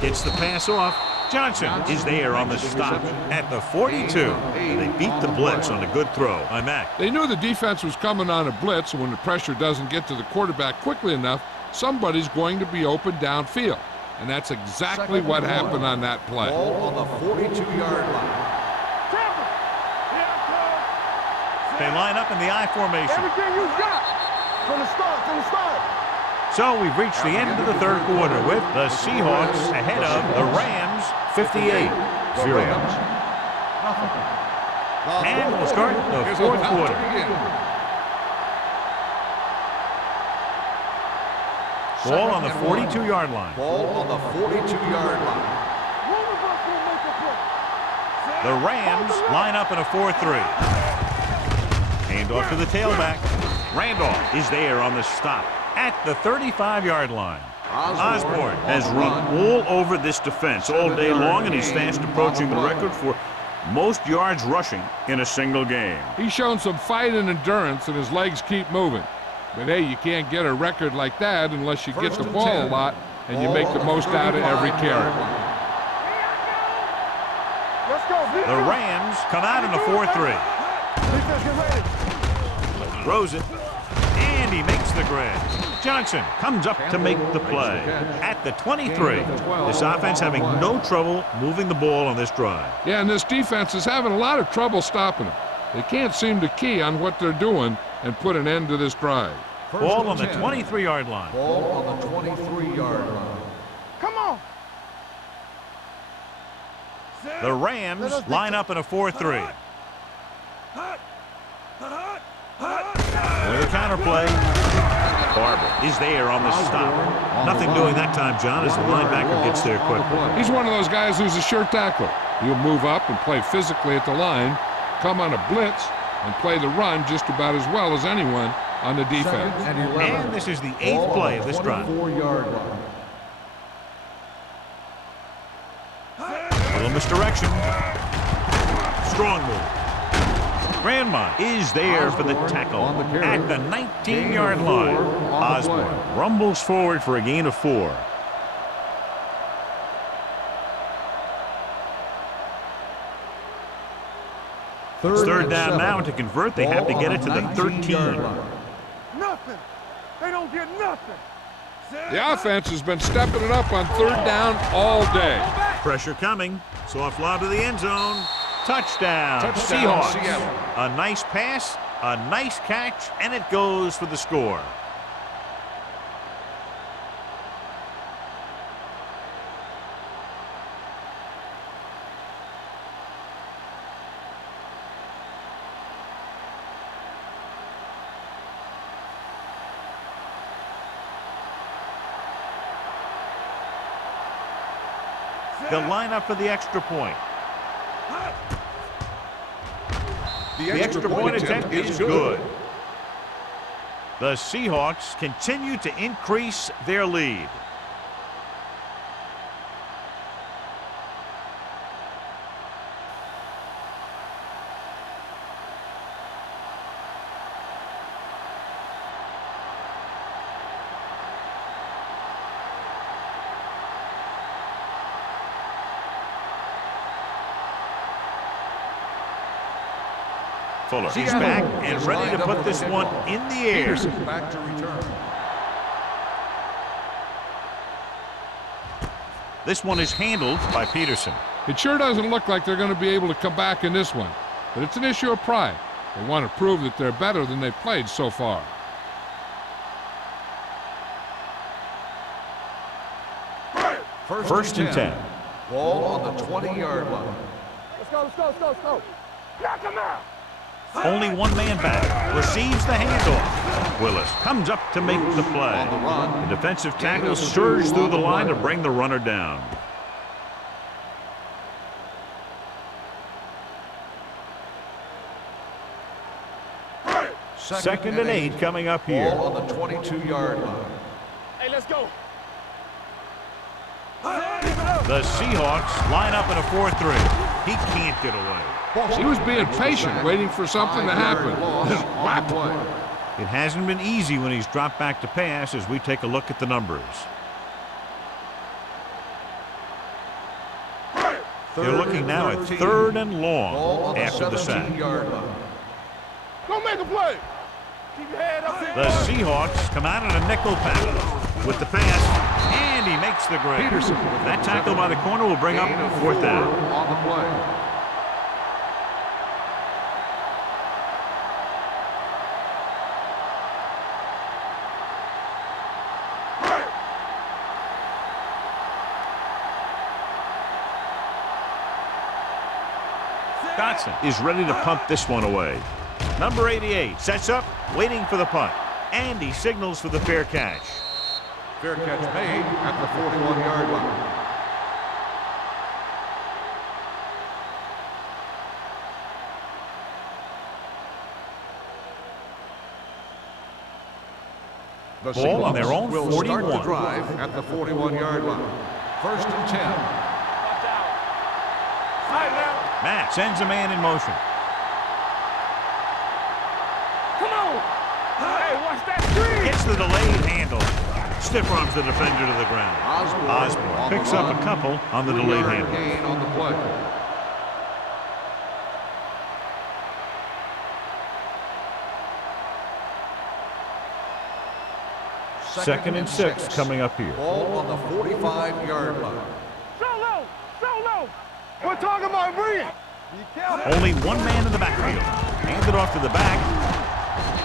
Gets the pass off. Johnson is there on the stop at the 42. They beat the blitz on a good throw by Mack. They knew the defense was coming on a blitz, and when the pressure doesn't get to the quarterback quickly enough, somebody's going to be open downfield. And that's exactly what happened on that play. Ball on the 42-yard line. They line up in the I formation. Everything you got. From the start. So we've reached the end of the 3rd quarter with the Seahawks ahead of the Rams 58-0. And we'll start the 4th quarter. Ball on the 42-yard line. Ball on the 42-yard line. The Rams line up in a 4-3. Handoff to the tailback. Randolph is there on the stop at the 35-yard line. Osborne has run all over this defense all day long, and he's fast approaching the record for most yards rushing in a single game. He's shown some fight and endurance, and his legs keep moving. But hey, you can't get a record like that unless you get the ball a lot and you make the most out of every carry. The Rams come out in a 4-3. Throws it, and he makes the grab. Johnson comes up to make the play at the 23. This offense having no trouble moving the ball on this drive. Yeah, and this defense is having a lot of trouble stopping them. They can't seem to key on what they're doing and put an end to this drive. Ball on the 23-yard line. Ball on the 23-yard line. Come on. The Rams line up in a 4-3. With a counter play. Barber is there on the stop. Nothing doing that time, John, as the linebacker gets there quickly. He's one of those guys who's a sure tackler. He'll move up and play physically at the line, come on a blitz, and play the run just about as well as anyone on the defense. And this is the 8th play of this drive. 4-yard line. Little misdirection. Strong move. Grandma is there for the tackle at the 19-yard line. Osborne rumbles forward for a gain of 4. It's 3rd down now, and to convert, they have to get it to the 13. Nothing. They don't get nothing. The offense has been stepping it up on 3rd down all day. Pressure coming. Soft lob to the end zone. Touchdown, Seahawks. Seattle. A nice pass, a nice catch, and it goes for the score. They'll line up for the extra point. The extra point attempt is good. The Seahawks continue to increase their lead. Fuller is back and ready to put this one in the air. Back to return. This one is handled by Peterson. It sure doesn't look like they're going to be able to come back in this one, but it's an issue of pride. They want to prove that they're better than they've played so far. First and 10. Ball on the 20-yard line. Let's go, let's go, let's go, let's go. Knock him out. Only one man back. Receives the handoff. Willis comes up to make the play. On the run. The defensive tackle surged through the line to bring the runner down. Second and 8 coming up here. Ball on the 22-yard line. Hey, let's go. The Seahawks line up in a 4-3. He can't get away. He was being patient, waiting for something to happen. Whap! It hasn't been easy when he's dropped back to pass as we take a look at the numbers. They're looking now at 3rd and long after the sack. Go make a play. Keep your head up there. The Seahawks come out in a nickel package with the pass, and he makes the grade. Peterson. That tackle by the corner will bring up 4th down. On the play. Dotson is ready to punt this one away. Number 88 sets up, waiting for the punt. And he signals for the fair catch. Fair catch made at the 41-yard line. The Ball on their own will start 41. the drive at the 41-yard line. First and 10. Watch out. Slide now. Matt sends a man in motion. Come on. Hey, watch that screen. Gets the delayed handle. Stiff arms the defender to the ground. Osborne picks up a couple on the delayed handle. Gain on the play. Second and 6 coming up here. Ball on the 45-yard line. Solo. Solo. We're talking about breathe. Be careful. Only one man in the backfield. Handed off to the back.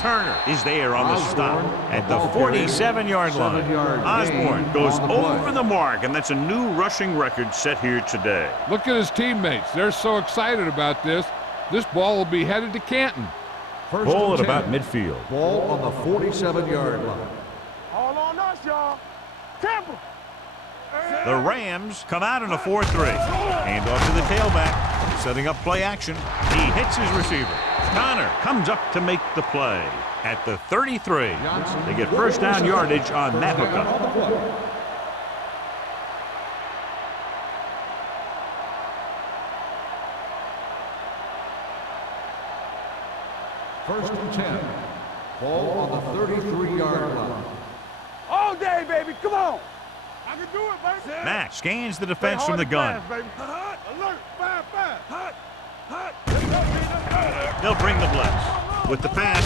Turner is there on the stop at the 47-yard line. 7-yard Osborne gain goes on the play. over the mark, and that's a new rushing record set here today. Look at his teammates. They're so excited about this. This ball will be headed to Canton. First Ball at and 10. about midfield. Ball on the 47-yard line. All on us, y'all. Temple. The Rams come out in a 4-3. Hand off to the tailback, setting up play action. He hits his receiver. Connor comes up to make the play at the 33. They get first down yardage on that hookup. First and 10. Ball on the 33-yard line. All day, baby. Come on. I can do it, baby. Matt scans the defense from the gun. Fast, baby. Alert. Fast, fast. Hot. Hot. They'll bring the blitz. With the pass,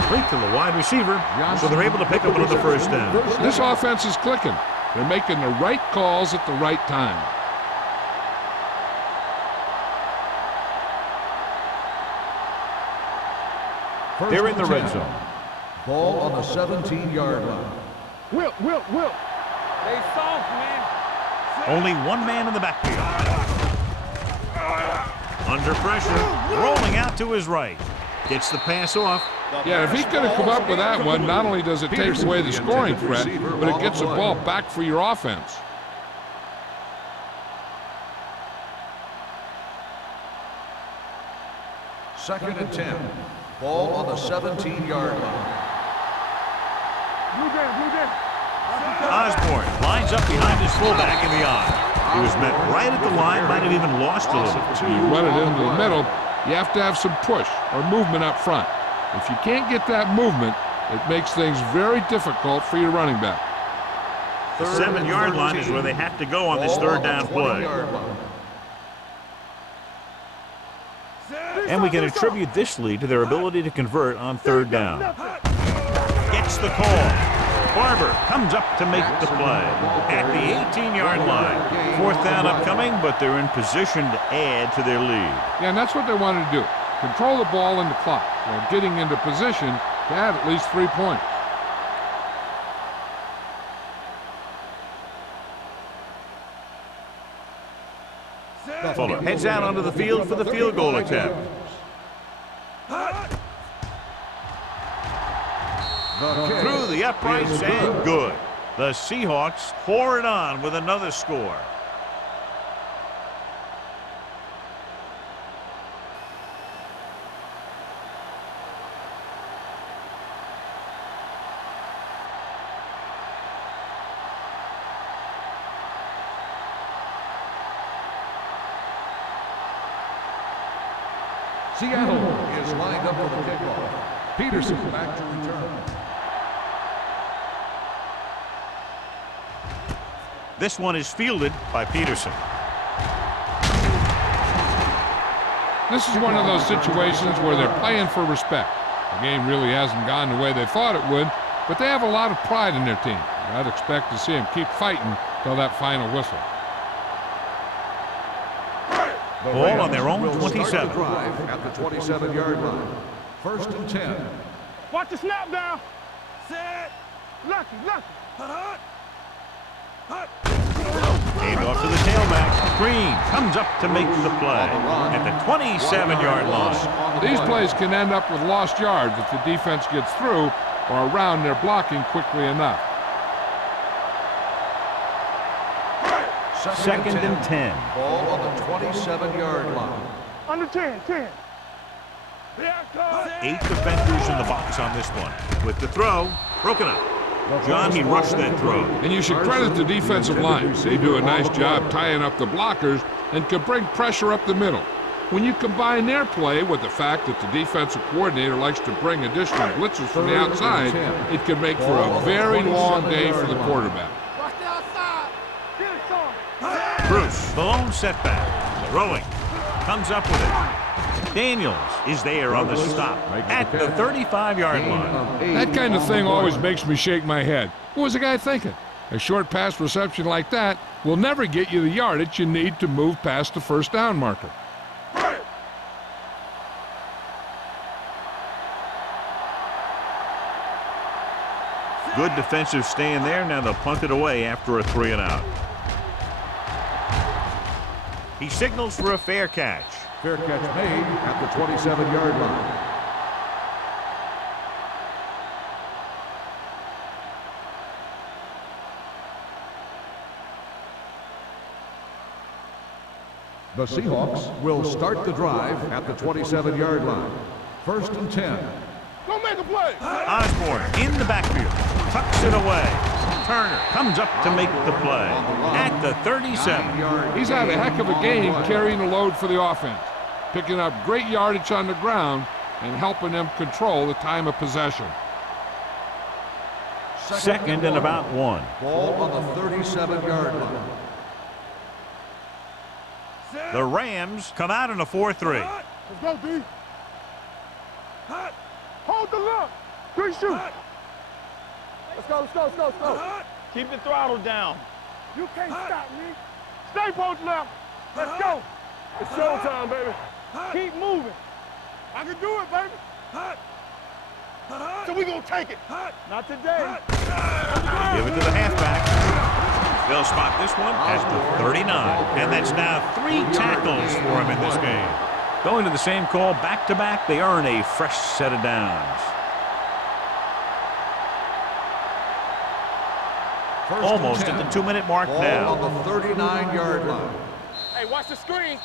complete to the wide receiver, so they're able to pick up another first down. This offense is clicking. They're making the right calls at the right time. They're in the red zone. Ball on the 17-yard line. Will. They soft, man. Only one man in the backfield. Under pressure, rolling out to his right. Gets the pass off. Yeah, if he could have come up with that one, not only does it take away the scoring threat, but it gets the ball back for your offense. Second and 10. Ball on the 17-yard line. Blue jam. Osborne lines up behind his fullback in the eye. He was met right at the line, might have even lost a little. You run it into the middle, you have to have some push or movement up front. If you can't get that movement, it makes things very difficult for your running back. The 7-yard line is where they have to go on this third down play. And we can attribute this lead to their ability to convert on third down. Gets the call. Barber comes up to make the play at the 18-yard line. Fourth down upcoming, but they're in position to add to their lead. Yeah, and that's what they wanted to do. Control the ball and the clock while getting into position to add at least 3 points. Fuller heads out onto the field for the field goal attempt. Through the uprights and good. The Seahawks pour it on with another score. Seattle is lined up for the kickoff. Peterson back to return. This one is fielded by Peterson. This is one of those situations where they're playing for respect. The game really hasn't gone the way they thought it would, but they have a lot of pride in their team. I'd expect to see them keep fighting till that final whistle. Ball on their own 27. Drive at the 27-yard line. First and 10. Watch the snap down. Set. Lucky. Hand off to the tailback. Green comes up to make the play at the 27-yard line. These plays can end up with lost yards if the defense gets through or around their blocking quickly enough. Second and 10. Ball on the 27-yard line. Under 10. 8 defenders in the box on this one. With the throw, broken up. John, he rushed that throw. And you should credit the defensive line. They do a nice job tying up the blockers and can bring pressure up the middle. When you combine their play with the fact that the defensive coordinator likes to bring additional blitzes from the outside, it can make for a very long day for the quarterback. Watch the outside. Get it, son. Bruce, the lone setback. Throwing. Comes up with it. Daniels is there on the stop at the 35-yard line. That kind of thing always makes me shake my head. What was the guy thinking? A short pass reception like that will never get you the yardage you need to move past the first down marker. Good defensive stand there. Now they'll punt it away after a 3 and out. He signals for a fair catch. Fair catch made at the 27-yard line. The Seahawks will start the drive at the 27-yard line. First and 10. Go make a play. Osborne in the backfield. Tucks it away. Turner comes up to make the play at the 37. He's had a heck of a game carrying the load for the offense, picking up great yardage on the ground and helping them control the time of possession. Second and about 1. Ball on the 37-yard line. The Rams come out in a 4-3. Let's go, D. Hold the look. 3 shoot. Let's go. Keep the throttle down. You can't stop me. Stay posted up. Let's go. It's showtime, baby. Keep moving. I can do it, baby. So we gonna take it. Not today. Give it to the halfback. They'll spot this one at the 39. And that's now 3 tackles for him in this game. Going to the same call back-to-back, they earn a fresh set of downs. Almost at the 2-minute mark now. Ball on the 39-yard line. Hey, watch the screen.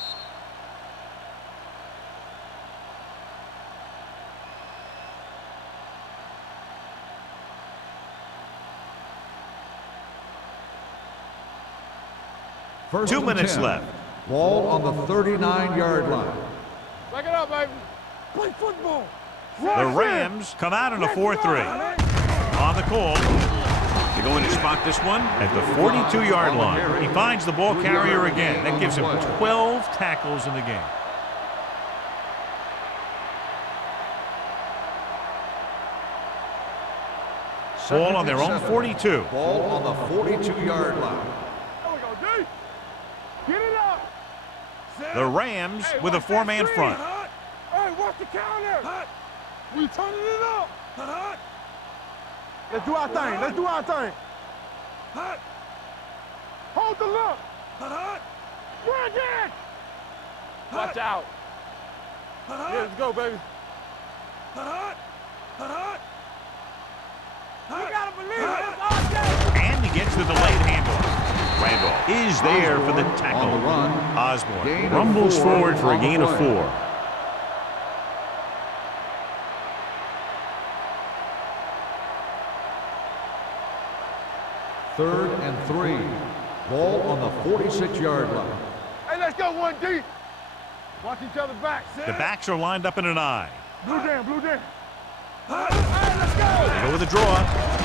First 2 and minutes 10. left. Ball on the 39-yard line. Back it up, baby. Play football. The Rams come out in a 4-3. On the call, they're going to spot this one at the 42-yard line. He finds the ball carrier again. That gives him 12 tackles in the game. Ball on their own 42. Ball on the 42-yard line. There we go, D. Get it up. The Rams with a four-man front. Hey, watch the counter. We turning it up. Let's do our thing. Let's do our thing. Hold the look. Bring it. Watch out. Yeah, let's go, baby. You gotta believe it. It's all day. And he gets the delayed handoff. Randolph is there for the tackle. On the run. Osborne Gain of rumbles 4 forward for a on the gain of play. 4. Third and 3. Ball on the 46-yard line. Hey, let's go one deep. Watch each other back. The backs are lined up in an eye. Blue jam, blue jam. Hey, let's go. They go with a draw.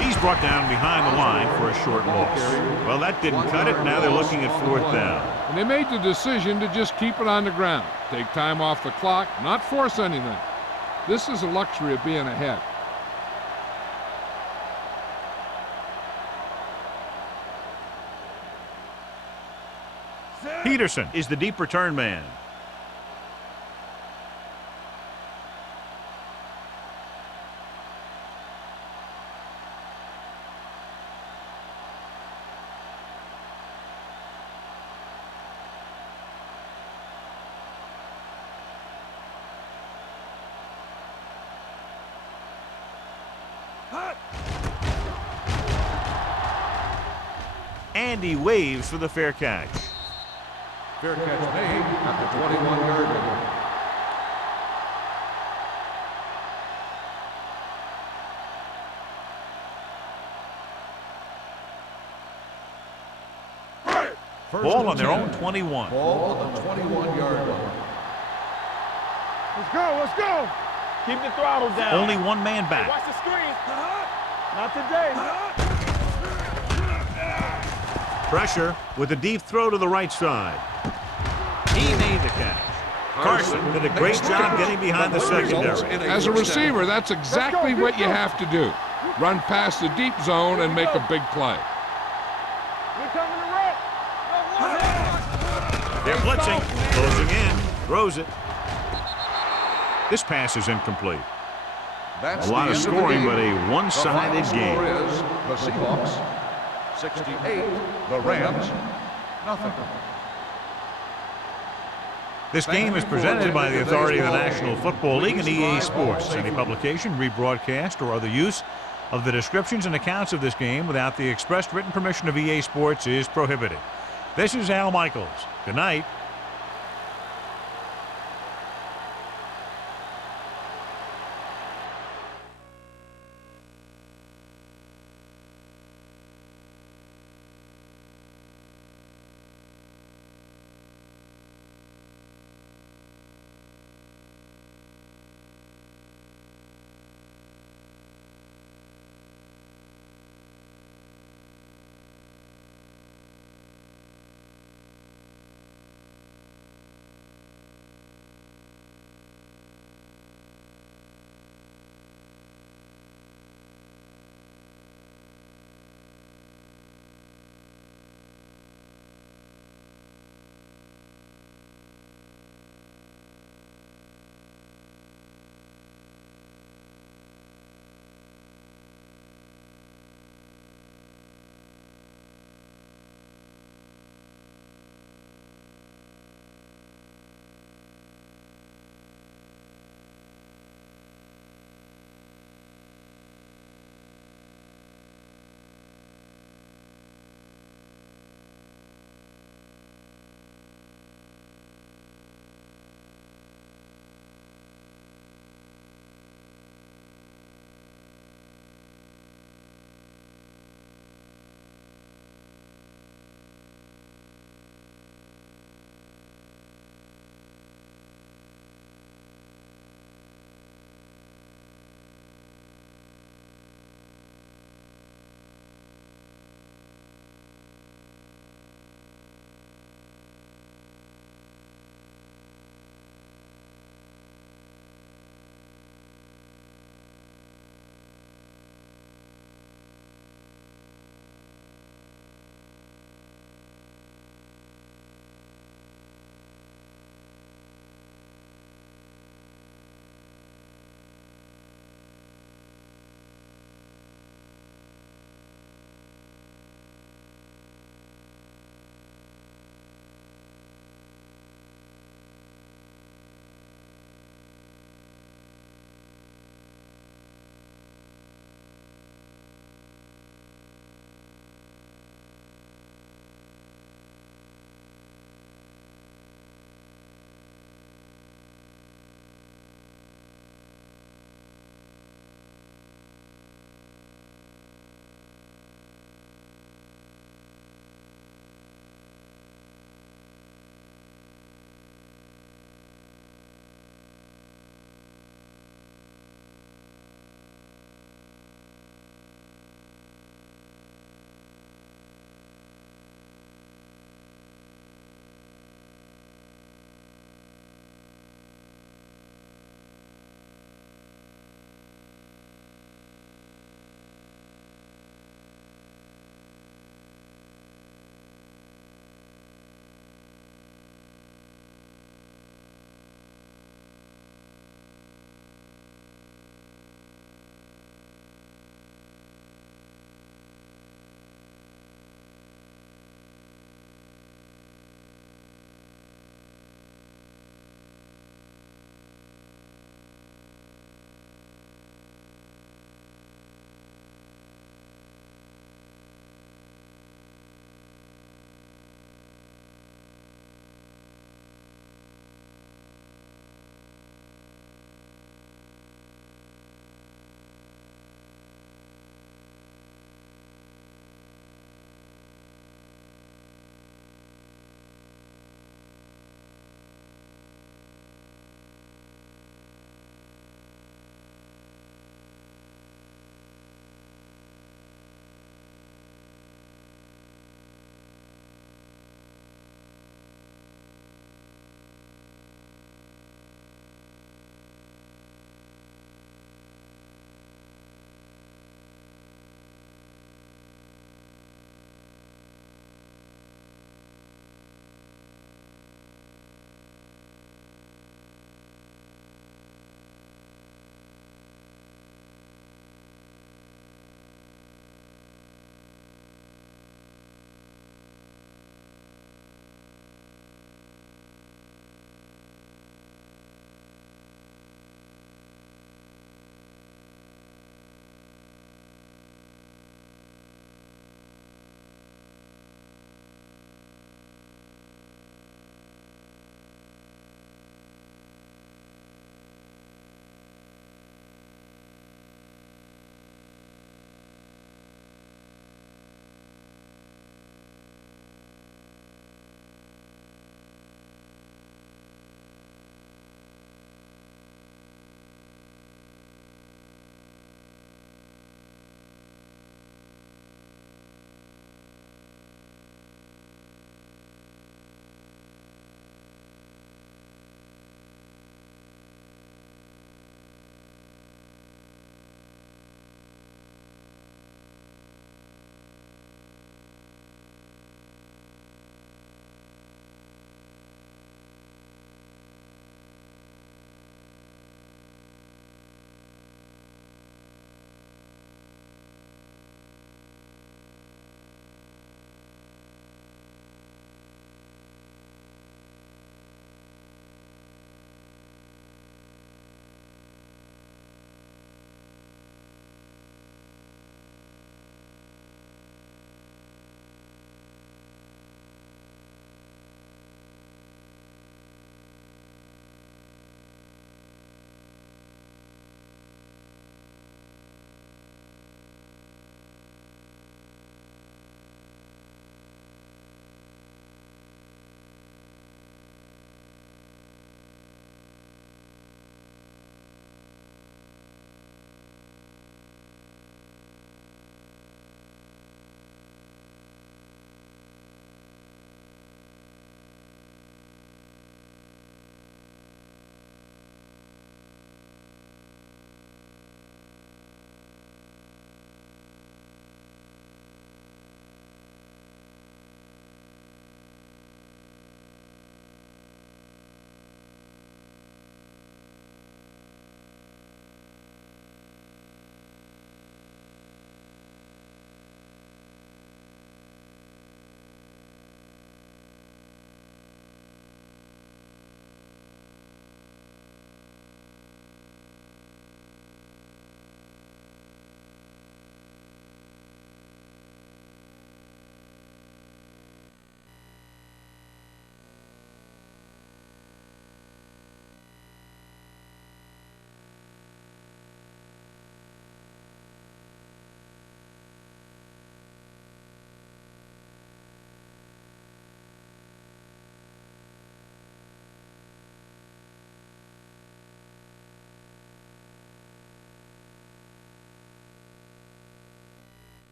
He's brought down behind the line for a short loss. Well, that didn't cut it. Now they're looking at 4th down. And they made the decision to just keep it on the ground. Take time off the clock, not force anything. This is a luxury of being ahead. Peterson is the deep return man. And he waves for the fair catch. Fair catch made at the 21-yard line. Ball on their own 21. Ball on the 21-yard line. Let's go, let's go. Keep the throttle down. Only one man back. Watch the screen. Not today. Pressure with a deep throw to the right side. He made the catch. Carson did a great job getting behind the secondary. As a receiver, that's exactly what you have to do. Run past the deep zone and make a big play. We're coming to rep. They're blitzing, closing in, throws it. This pass is incomplete. That's A lot the of end the scoring, game. but a The one-sided final game. score is the Seahawks 68, the Rams nothing. This game is presented by the authority of the National Football League and EA Sports. Any publication, rebroadcast, or other use of the descriptions and accounts of this game without the expressed written permission of EA Sports is prohibited. This is Al Michaels. Good night.